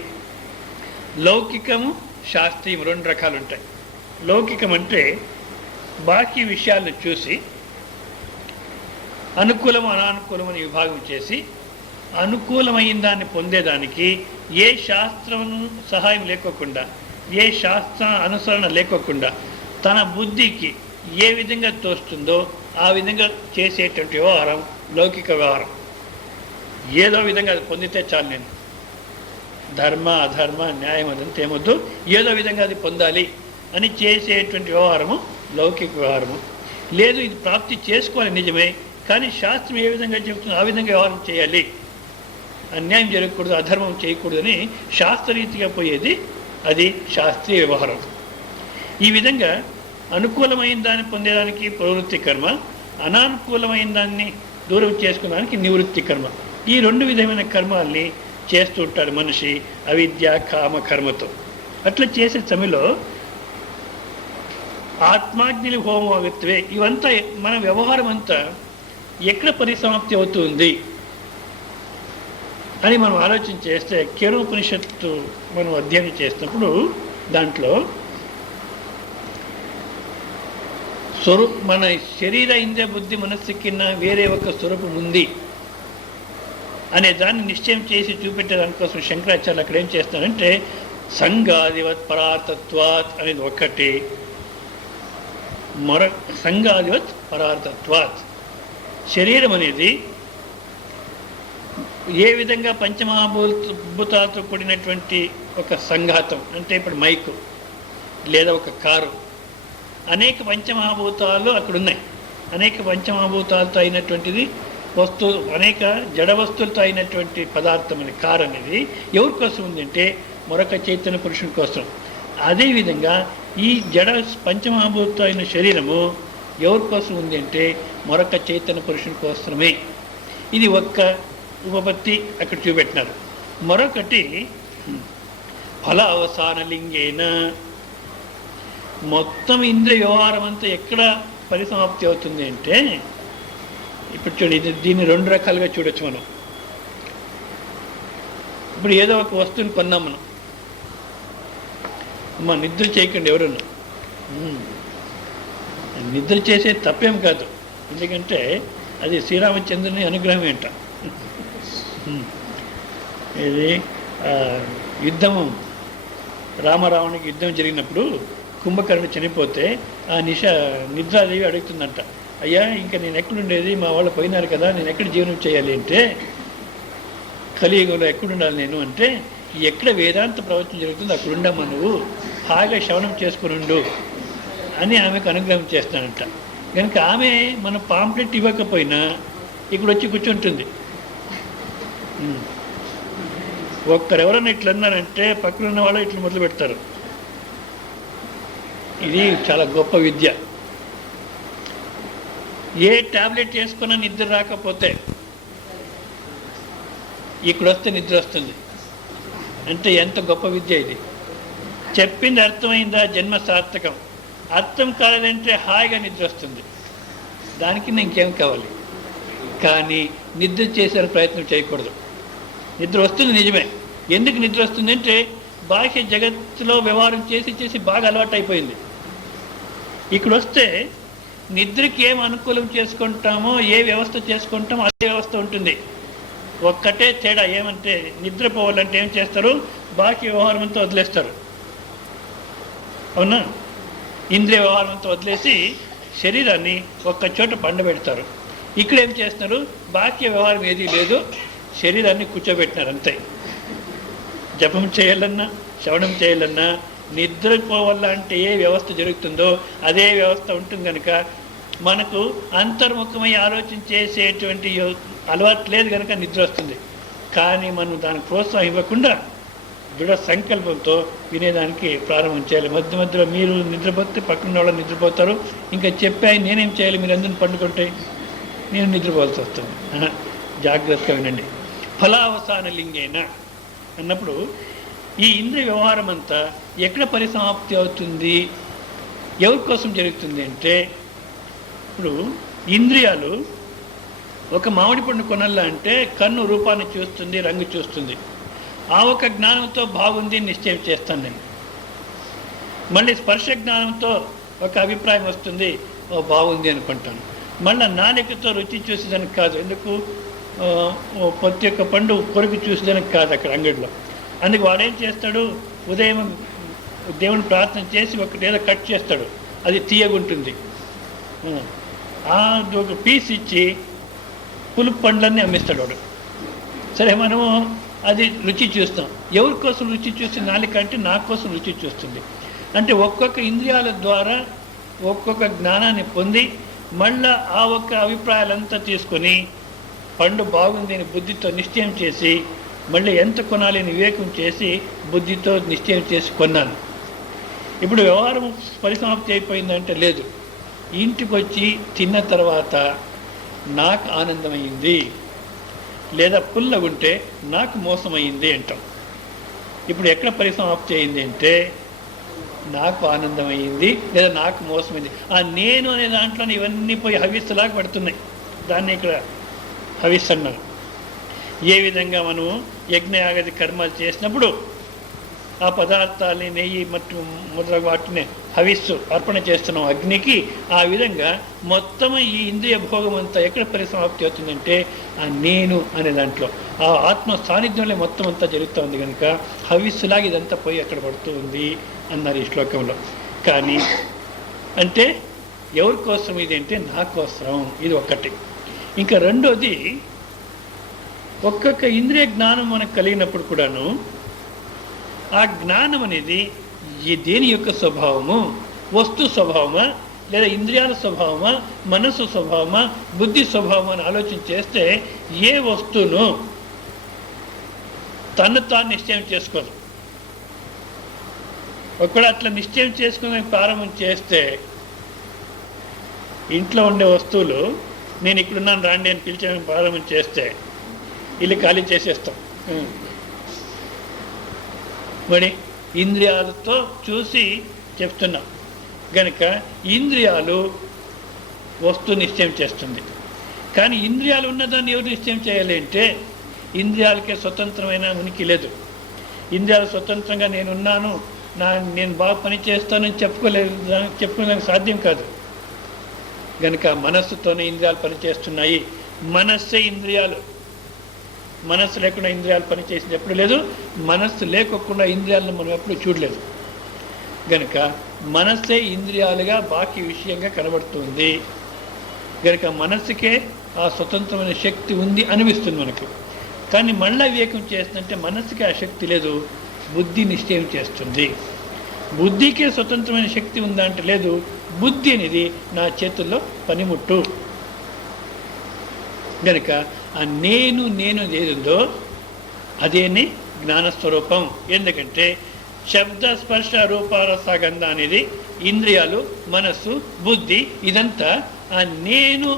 లౌకికము శాస్త్రీయం రెండు రకాలు ఉంటాయి. లౌకికం అంటే బాకీ విషయాలను చూసి అనుకూలము అనానుకూలం అని విభాగం చేసి అనుకూలమైన దాన్ని పొందేదానికి ఏ శాస్త్రం సహాయం లేకోకుండా, ఏ శాస్త్ర అనుసరణ లేకోకుండా తన బుద్ధికి ఏ విధంగా తోస్తుందో ఆ విధంగా చేసేటువంటి వ్యవహారం లౌకిక వ్యవహారం. ఏదో విధంగా అది పొందితే చాలు, నేను ధర్మ అధర్మ న్యాయం అదంతా ఏమొద్దు, ఏదో విధంగా అది పొందాలి అని చేసేటువంటి వ్యవహారము లౌకిక వ్యవహారము. లేదు, ఇది ప్రాప్తి చేసుకోవాలి నిజమే, కానీ శాస్త్రం ఏ విధంగా చెబుతుందో ఆ విధంగా వ్యవహారం చేయాలి, అన్యాయం జరగకూడదు, అధర్మం చేయకూడదని శాస్త్రరీతిగా పోయేది అది శాస్త్రీయ వ్యవహారం. ఈ విధంగా అనుకూలమైన దాన్ని పొందేదానికి ప్రవృత్తి కర్మ, అనానుకూలమైన దాన్ని దూరం చేసుకోవడానికి నివృత్తి కర్మ. ఈ రెండు విధమైన కర్మాల్ని చేస్తూ ఉంటాడు మనిషి అవిద్య కామ కర్మతో. అట్లా చేసే సమయంలో ఆత్మాగ్ని హోమవగత్వే ఇవంతా మన వ్యవహారం అంతా ఎక్కడ పరిసమాప్తి అవుతుంది అని మనం ఆలోచన చేస్తే, కేనోపనిషత్తు మనం అధ్యయనం చేసినప్పుడు దాంట్లో మన శరీర ఇంద్రియ బుద్ధి మనస్సు కింద వేరే ఒక స్వరూపం ఉంది అనే దాన్ని నిశ్చయం చేసి చూపెట్టే దానికోసం శంకరాచార్యులు అక్కడ ఏం చేస్తారంటే సంగాదివత్ పరార్థత్వాత్ అనేది ఒక్కటి, సంగాదివత్ పరార్థత్వాత్ శరీరం అనేది ఏ విధంగా పంచమహాభూతాలతో కూడినటువంటి ఒక సంఘాతం అంటే, ఇప్పుడు మైకు లేదా ఒక కారు, అనేక పంచమహాభూతాలు అక్కడ ఉన్నాయి. అనేక పంచమహాభూతాలతో అయినటువంటిది వస్తువు, అనేక జడ వస్తువులతో అయినటువంటి పదార్థం అని కారు అనేది ఎవరి కోసం ఉందంటే మరొక చైతన్య పురుషుని కోసం. అదేవిధంగా ఈ జడ పంచమహాభూతం అయిన శరీరము ఎవరి కోసం ఉంది అంటే మరొక చైతన్య పురుషుని కోసమే. ఇది ఒక్క ఉపపత్తి అక్కడ చూపెట్టినారు. మరొకటి ఫల అవసాన లింగేన, మొత్తం ఇంద్రియ వ్యవహారం అంతా ఎక్కడ పరిసమాప్తి అవుతుంది అంటే, ఇప్పుడు చూడండి, దీన్ని రెండు రకాలుగా చూడొచ్చు మనం. ఇప్పుడు ఏదో ఒక వస్తువుని కొన్నాం మనం, అమ్మ నిద్ర చేయకండి ఎవరన్నా, నిద్ర చేసే తప్పేం కాదు, ఎందుకంటే అది శ్రీరామచంద్రుని అనుగ్రహం ఏంట. ఇది యుద్ధము, రామరావణునికి యుద్ధం జరిగినప్పుడు కుంభకర్ణుడు చనిపోతే ఆ నిద్రాదేవి అడుగుతుందంట, అయ్యా ఇంకా నేను ఎక్కడుండేది, మా వాళ్ళు పోయినారు కదా, నేను ఎక్కడ జీవనం చేయాలి అంటే, కలియుగంలో ఎక్కడుండాలి నేను అంటే, ఎక్కడ వేదాంత ప్రవచనం జరుగుతుందో అక్కడ ఉండమ్మా, నువ్వు హాయిగా శ్రవణం చేసుకుని ఉండు అని ఆమెకు అనుగ్రహం చేస్తానంట. కనుక ఆమె మన పాంప్లెట్ ఇవ్వకపోయినా ఇక్కడ వచ్చి కూర్చుంటుంది. ఒక్కరెవరన్నా ఇట్లా అన్నారంటే పక్కన ఉన్న వాళ్ళు ఇట్లా మొదలు పెడతారు. ఇది చాలా గొప్ప విద్య. ఏ ట్యాబ్లెట్ వేసుకున్నా నిద్ర రాకపోతే ఇక్కడ వస్తే నిద్ర వస్తుంది అంటే ఎంత గొప్ప విద్య ఇది. చెప్పింది అర్థమైందా జన్మ సార్థకం, అర్థం కాలేదంటే హాయిగా నిద్ర వస్తుంది, దానికి ఇంకేం కావాలి. కానీ నిద్ర చేసే ప్రయత్నం చేయకూడదు. నిద్ర వస్తుంది నిజమే. ఎందుకు నిద్ర వస్తుంది అంటే బాహ్య జగత్తులో వ్యవహారం చేసి చేసి బాగా అలవాటు అయిపోయింది. ఇక్కడ వస్తే నిద్రకి ఏం అనుకూలం చేసుకుంటామో, ఏ వ్యవస్థ చేసుకుంటామో అదే వ్యవస్థ ఉంటుంది. ఒక్కటే తేడా ఏమంటే, నిద్రపోవాలంటే ఏం చేస్తారు, బాహ్య వ్యవహారం అంతా వదిలేస్తారు, అవునా, ఇంద్రియ వ్యవహారం అంతా వదిలేసి శరీరాన్ని ఒక్క చోట పండబెడతారు. ఇక్కడ ఏం చేస్తున్నారు, బాహ్య వ్యవహారం ఏదీ లేదు, శరీరాన్ని కూర్చోబెట్టినారు అంతే. జపం చేయాలన్నా శ్రవణం చేయాలన్నా నిద్రపోవాలంటే ఏ వ్యవస్థ జరుగుతుందో అదే వ్యవస్థ ఉంటుంది. కనుక మనకు అంతర్ముఖమై ఆలోచన చేసేటువంటి అలవాటు లేదు కనుక నిద్ర వస్తుంది. కానీ మనం దానికి ప్రోత్సాహం ఇవ్వకుండా దృఢ సంకల్పంతో వినేదానికి ప్రారంభం చేయాలి. మధ్య మధ్యలో మీరు నిద్రపోతే పక్కన వాళ్ళు నిద్రపోతారు, ఇంకా చెప్పాయి నేనేం చేయాలి, మీరు అందరిని పండుకుంటే నేను నిద్రపోవాల్సి వస్తుంది. జాగ్రత్తగా వినండి. ఫలావసాన లింగేన అన్నప్పుడు ఈ ఇంద్రియ వ్యవహారం అంతా ఎక్కడ పరిసమాప్తి అవుతుంది, ఎవరి కోసం జరుగుతుంది అంటే, ఇప్పుడు ఇంద్రియాలు ఒక మామిడి పండు కొనాలా అంటే కన్ను రూపాన్ని చూస్తుంది, రంగు చూస్తుంది, ఆ ఒక జ్ఞానంతో బాగుంది నిశ్చయం చేస్తాను నేను. మళ్ళీ స్పర్శ జ్ఞానంతో ఒక అభిప్రాయం వస్తుంది, ఓ బాగుంది అనుకుంటాను. మళ్ళీ నాలుకతో రుచి చూసేదానికి కాదు. ఎందుకు? ప్రతి ఒక్క పండు కొరికి చూసేదానికి కాదు అక్కడ అంగడిలో. అందుకు వాడేం చేస్తాడు, ఉదయం దేవుని ప్రార్థన చేసి ఒకటేదో కట్ చేస్తాడు, అది తీయగుంటుంది. ఒక పీస్ ఇచ్చి పులుపు పండ్లన్నీ అమ్మిస్తాడు వాడు. సరే, మనము అది రుచి చూస్తాం. ఎవరి కోసం రుచి చూస్తుంది? నాలుక అంటే నా కోసం రుచి చూస్తుంది. అంటే ఒక్కొక్క ఇంద్రియాల ద్వారా ఒక్కొక్క జ్ఞానాన్ని పొంది మళ్ళా ఆ ఒక్క అభిప్రాయాలంతా తీసుకొని పండు బాగుంది అని బుద్ధితో నిశ్చయం చేసి మళ్ళీ ఎంత కొనాలి అని వివేకం చేసి బుద్ధితో నిశ్చయం చేసి కొన్నాను. ఇప్పుడు వ్యవహారం పరిసమాప్తి అయిపోయిందంటే లేదు. ఇంటికి వచ్చి తిన్న తర్వాత నాకు ఆనందమైంది, లేదా పుల్లగుంటే నాకు మోసమైంది అంటాం. ఇప్పుడు ఎక్కడ పరిసమాప్తి అయింది అంటే నాకు ఆనందమైంది లేదా నాకు మోసమైంది. ఆ నేను అనే దాంట్లో ఇవన్నీ పోయి హవిస్సులాగా పడుతున్నాయి. దాన్ని ఇక్కడ హవిస్సు అన్నారు. ఏ విధంగా మనము యజ్ఞయాగది కర్మలు చేసినప్పుడు ఆ పదార్థాలని నెయ్యి మట్టి మొదలగు వాటిని హవిస్సు అర్పణ చేస్తున్నాం అగ్నికి, ఆ విధంగా మొత్తం ఈ ఇంద్రియ భోగం అంతా ఎక్కడ పరిసమాప్తి అవుతుందంటే ఆ నేను అనే దాంట్లో ఆ ఆత్మ సాన్నిధ్యంలో మొత్తం అంతా జరుగుతూ ఉంది. కనుక హవిస్సులాగా ఇదంతా పోయి అక్కడ పడుతూ ఉంది అన్నారు ఈ శ్లోకంలో. కానీ అంటే ఎవరి కోసం ఇది అంటే నా కోసం, ఇది ఒకటి. ఇంకా రెండోది, ఒక్కొక్క ఇంద్రియ జ్ఞానం మనకు కలిగినప్పుడు కూడాను ఆ జ్ఞానం అనేది దేని యొక్క స్వభావము, వస్తు స్వభావమా లేదా ఇంద్రియాల స్వభావమా, మనస్సు స్వభావమా, బుద్ధి స్వభావమా అని ఆలోచన చేస్తే ఏ వస్తువును తను తాను నిశ్చయం చేసుకోదు. ఒకవేళ అట్లా నిశ్చయం చేసుకునే ప్రారంభం చేస్తే ఇంట్లో ఉండే వస్తువులు నేను ఇక్కడున్నాను రాండి అని పిలిచడానికి ప్రారంభం చేస్తే ఇల్లు ఖాళీ చేసేస్తాం. మరి ఇంద్రియాలతో చూసి చెప్తున్నాం గనక ఇంద్రియాలు వస్తువు నిశ్చయం చేస్తుంది. కానీ ఇంద్రియాలు ఉన్నదాన్ని ఎవరు నిశ్చయం చేయాలి అంటే ఇంద్రియాలకే స్వతంత్రమైన ఉనికి లేదు. ఇంద్రియాలు స్వతంత్రంగా నేనున్నాను, నేను బాగా పని చేస్తానని చెప్పుకోలేనికి సాధ్యం కాదు. కనుక మనస్సుతోనే ఇంద్రియాలు పనిచేస్తున్నాయి. మనస్సే ఇంద్రియాలు. మనస్సు లేకుండా ఇంద్రియాలు పనిచేసింది ఎప్పుడు లేదు. మనస్సు లేకోకుండా ఇంద్రియాలను మనం ఎప్పుడు చూడలేదు. కనుక మనస్సే ఇంద్రియాలుగా బాకీ విషయంగా కనబడుతుంది. కనుక మనస్సుకే ఆ స్వతంత్రమైన శక్తి ఉంది అనిపిస్తుంది మనకు. కానీ మళ్ళీ వివేకం చేస్తుందంటే మనస్సుకి ఆ శక్తి లేదు, బుద్ధి నిశ్చయం చేస్తుంది. బుద్ధికే స్వతంత్రమైన శక్తి ఉందా అంటే లేదు. బుద్ధి అనేది నా చేతుల్లో పనిముట్టు. కనుక ఆ నేను ఏదుందో అదేనే జ్ఞానస్వరూపం. ఎందుకంటే శబ్ద స్పర్శ రూపరస గంధ అనేది ఇంద్రియాలు, మనస్సు, బుద్ధి ఇదంతా ఆ నేను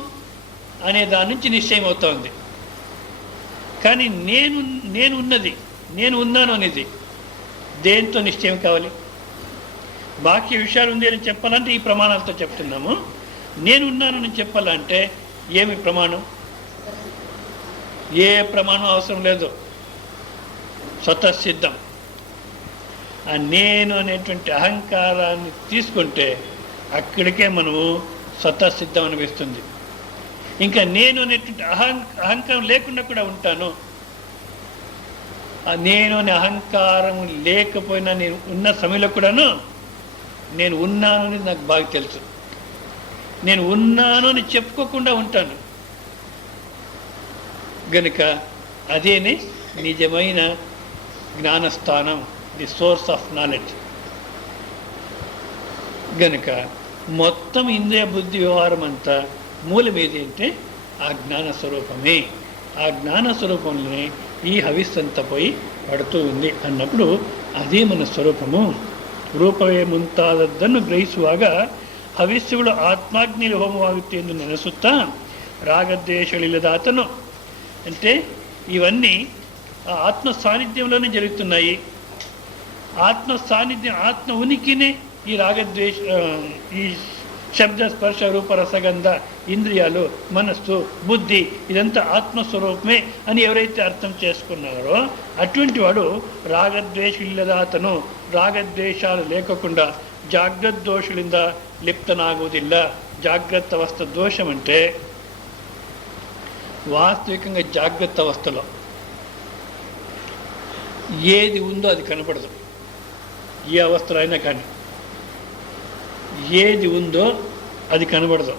అనే దాని నుంచి నిశ్చయం అవుతోంది. కానీ నేను ఉన్నాను అనేది దేంతో నిశ్చయం కావాలి? బాకీ విషయాలు ఉంది అని చెప్పాలంటే ఈ ప్రమాణాలతో చెప్తున్నాము. నేను ఉన్నానని చెప్పాలంటే ఏమి ప్రమాణం? ఏ ప్రమాణం అవసరం లేదు, స్వతసిద్ధం. ఆ నేను అనేటువంటి అహంకారాన్ని తీసుకుంటే అక్కడికే మనము స్వతసిద్ధం అనిపిస్తుంది. ఇంకా నేను అనేటువంటి అహంకారం లేకుండా కూడా ఉంటాను. నేను అనే అహంకారం లేకపోయినా నేను ఉన్న సమయంలో కూడాను నేను ఉన్నాను అని నాకు బాగా తెలుసు. నేను ఉన్నాను అని చెప్పుకోకుండా ఉంటాను. గనుక అదేనే నిజమైన జ్ఞానస్థానం, ది సోర్స్ ఆఫ్ నాలెడ్జ్. గనుక మొత్తం ఇంద్రియ బుద్ధి వ్యవహారం అంతా మూలం ఏది అంటే ఆ జ్ఞాన స్వరూపమే. ఆ జ్ఞాన స్వరూపంలోనే ఈ హవిస్సంతా పోయి పడుతూ ఉంది అన్నప్పుడు అదే మన స్వరూపము. ರೂಪವೇ ಮುಂತಾದದ್ದನ್ನು ಗ್ರಹಿಸುವಾಗ ಹವಿಸ್ಸುಗಳು ಆತ್ಮಾಗ್ನಿಲಿ ಹೋಮವಾಗುತ್ತೆ ಎಂದು ನೆನೆಸುತ್ತಾ రాగద్వేషాలిల్లದ ఆతను అంటే ఇవన్నీ ఆత్మ సాన్నిధ్యంలోనే జరుగుతున్నాయి. ఆత్మ సాన్నిధ్యం, ఆత్మ ఉనికినే ఈ రాగద్వేష, ఈ శబ్ద స్పర్శ రూప రసగంధ ఇంద్రియాలు, మనస్సు, బుద్ధి ఇదంతా ఆత్మస్వరూపమే అని ఎవరైతే అర్థం చేసుకున్నారో అటువంటి వాడు రాగద్వేషాలిల్లద అతను రాగద్వేషాలు లేకుండా ಜಾಗ್ರತ್ ದೋಷಗಳಿಂದ ಲಿಪ್ತನಾಗುವುದಿಲ್ಲ. జాగ్రత్త అవస్థ దోషం అంటే వాస్తవికంగా జాగ్రత్త అవస్థలో ఏది ఉందో అది కనపడదు. ఏ అవస్థలో అయినా కానీ ఏది ఉందో అది కనబడదు,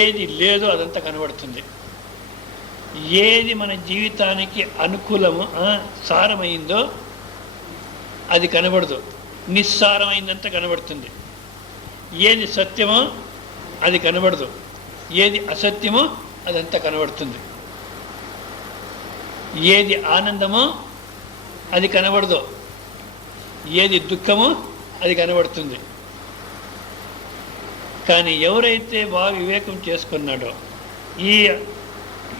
ఏది లేదో అదంతా కనబడుతుంది. ఏది మన జీవితానికి అనుకూలము సారమైందో అది కనబడదు, నిస్సారమైందంతా కనబడుతుంది. ఏది సత్యమో అది కనబడదు, ఏది అసత్యమో అదంతా కనబడుతుంది. ఏది ఆనందమో అది కనబడదు, ఏది దుఃఖమో అది కనబడుతుంది. కానీ ఎవరైతే బాగా వివేకం చేసుకున్నాడో, ఈ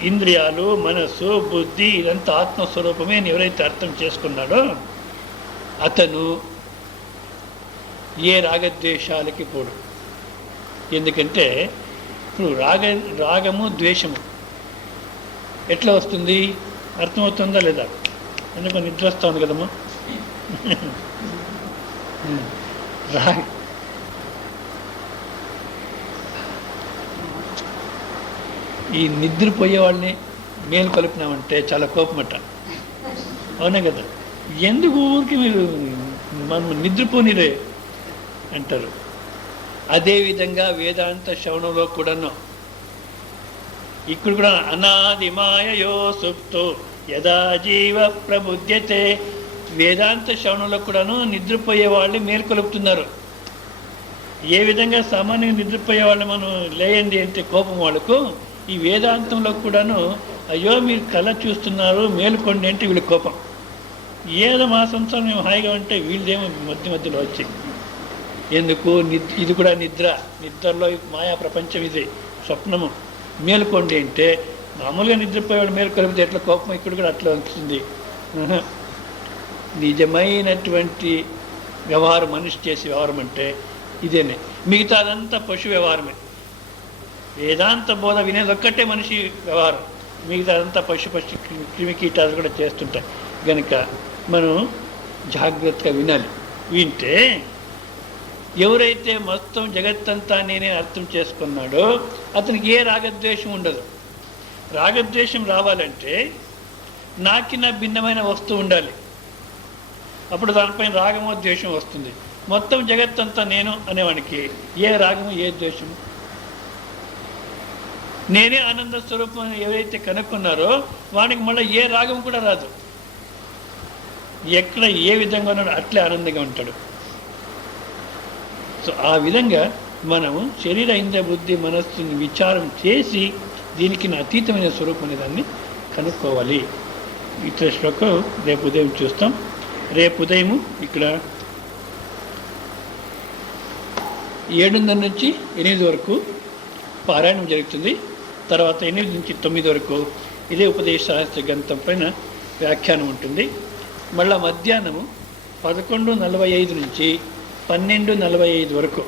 ఇంద్రియాలు, మనస్సు, బుద్ధి ఇదంతా ఆత్మస్వరూపమే అని ఎవరైతే అర్థం చేసుకున్నాడో అతను ఏ రాగద్వేషాలకి పోడు. ఎందుకంటే ఇప్పుడు రాగము ద్వేషము ఎట్లా వస్తుంది అర్థమవుతుందా లేదా? ఎందుకు నిద్ర వస్తుంది కదమ్మా. ఈ నిద్రపోయే వాళ్ళని మేలు కలిపినామంటే చాలా కోపమట. అవునా కదా? ఎందుకు ఊరికి మీరు మనం నిద్రపోనిరే అంటారు. అదేవిధంగా వేదాంత శ్రవణంలో కూడాను ఇక్కడ కూడా అనాది మాయయో సుప్తో యదా జీవ ప్రబుద్ధ్యతే, వేదాంత శ్రవణంలో కూడాను నిద్రపోయే వాళ్ళు మేల్కొలుపుతున్నారు. ఏ విధంగా సామాన్యంగా నిద్రపోయే వాళ్ళు మనం లేయండి అంటే కోపం వాళ్ళకు, ఈ వేదాంతంలో కూడాను అయ్యో మీరు కళ చూస్తున్నారు మేలుకోండి అంటే వీళ్ళ కోపం. ఏదో మా సంసారం మేము హాయిగా ఉంటే వీళ్ళదేమో మధ్యలో వచ్చి ఎందుకు ఇది కూడా నిద్రలో మాయా ప్రపంచం, ఇది స్వప్నము, మేలుకోండి అంటే మామూలుగా నిద్రపోయేవాడు మేలు కలిపితే ఎట్లా కోపం ఇక్కడ కూడా అట్లా వస్తుంది. నిజమైనటువంటి వ్యవహారం మనిషి చేసే వ్యవహారం అంటే ఇదేనే, మిగతా అదంతా పశు వ్యవహారమే. వేదాంత బోధ వినేది ఒక్కటే మనిషి వ్యవహారం, మిగతా అదంతా పశు క్రిమికీటాలు కూడా చేస్తుంటాయి. కనుక మనం జాగ్రత్తగా వినాలి. వింటే ఎవరైతే మొత్తం జగత్తంతా నేనే అర్థం చేసుకున్నాడో అతనికి ఏ రాగద్వేషం ఉండదు. రాగద్వేషం రావాలంటే నాకిన భిన్నమైన వస్తువు ఉండాలి, అప్పుడు దానిపైన రాగమో ద్వేషం వస్తుంది. మొత్తం జగత్తంతా నేను అనేవానికి ఏ రాగము ఏ ద్వేషము? నేనే ఆనంద స్వరూపం ఎవరైతే కనుక్కున్నారో వానికి మళ్ళీ ఏ రాగం కూడా రాదు. ఎక్కడ ఏ విధంగా ఉన్నాడో అట్లే ఆనందంగా ఉంటాడు. సో ఆ విధంగా మనము శరీర ఇంద్రియ బుద్ధి మనస్సుని విచారం చేసి దీనికి నా అతీతమైన స్వరూపం అనే దాన్ని కనుక్కోవాలి. ఇతర శ్లోకం రేపు ఉదయం చూస్తాం. రేపు ఉదయము ఇక్కడ 7:30 నుంచి 8 వరకు పారాయణం జరుగుతుంది. తర్వాత 8 నుంచి 9 వరకు ఇదే ఉపదేశ శాస్త్ర గ్రంథం పైన వ్యాఖ్యానం ఉంటుంది. మళ్ళా మధ్యాహ్నము 11:45 నుంచి 12:45 వరకు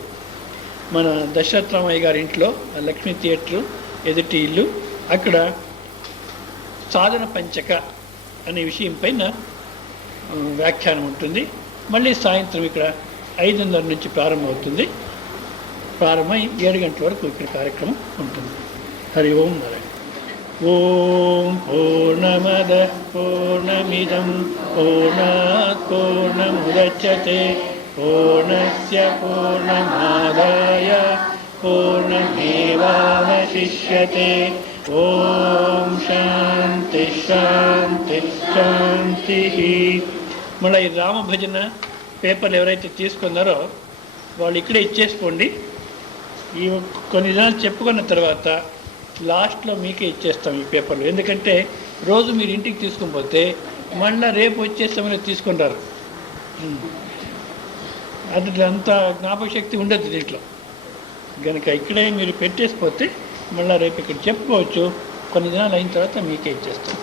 మన దశరథరామయ్య గారి ఇంట్లో లక్ష్మీ థియేటర్ ఎదుటి ఇల్లు, అక్కడ సాధన పంచక అనే విషయం పైన వ్యాఖ్యానం ఉంటుంది. మళ్ళీ సాయంత్రం ఇక్కడ 5:30 నుంచి ప్రారంభమవుతుంది. ప్రారంభమై 7 గంటల వరకు ఇక్కడ కార్యక్రమం ఉంటుంది. హరి ఓం నారాయణ. ఓం పూర్ణమద పూర్ణమిదం పూర్ణాత్ పూర్ణముదచ్యతే పూర్ణస్య పూర్ణమాదాయ పూర్ణమేవావశిష్యతే. ఓం శాంతి శాంతి శాంతి. మళ్ళీ ఈ రామభజన పేపర్లు ఎవరైతే తీసుకున్నారో వాళ్ళు ఇక్కడే ఇచ్చేసుకోండి. ఈ కొన్ని దినాలు చెప్పుకున్న తర్వాత లాస్ట్లో మీకే ఇచ్చేస్తాం ఈ పేపర్లు. ఎందుకంటే రోజు మీరు ఇంటికి తీసుకొని పోతే మళ్ళీ రేపు వచ్చే సమయంలో తీసుకొని రారు. అది అంత జ్ఞాపక శక్తి ఉండదు దీంట్లో. కనుక ఇక్కడే మీరు పెట్టేసిపోతే మళ్ళీ రేపు ఇక్కడ చెప్పుకోవచ్చు. కొన్ని దినాలు అయిన తర్వాత మీకే ఇచ్చేస్తాం.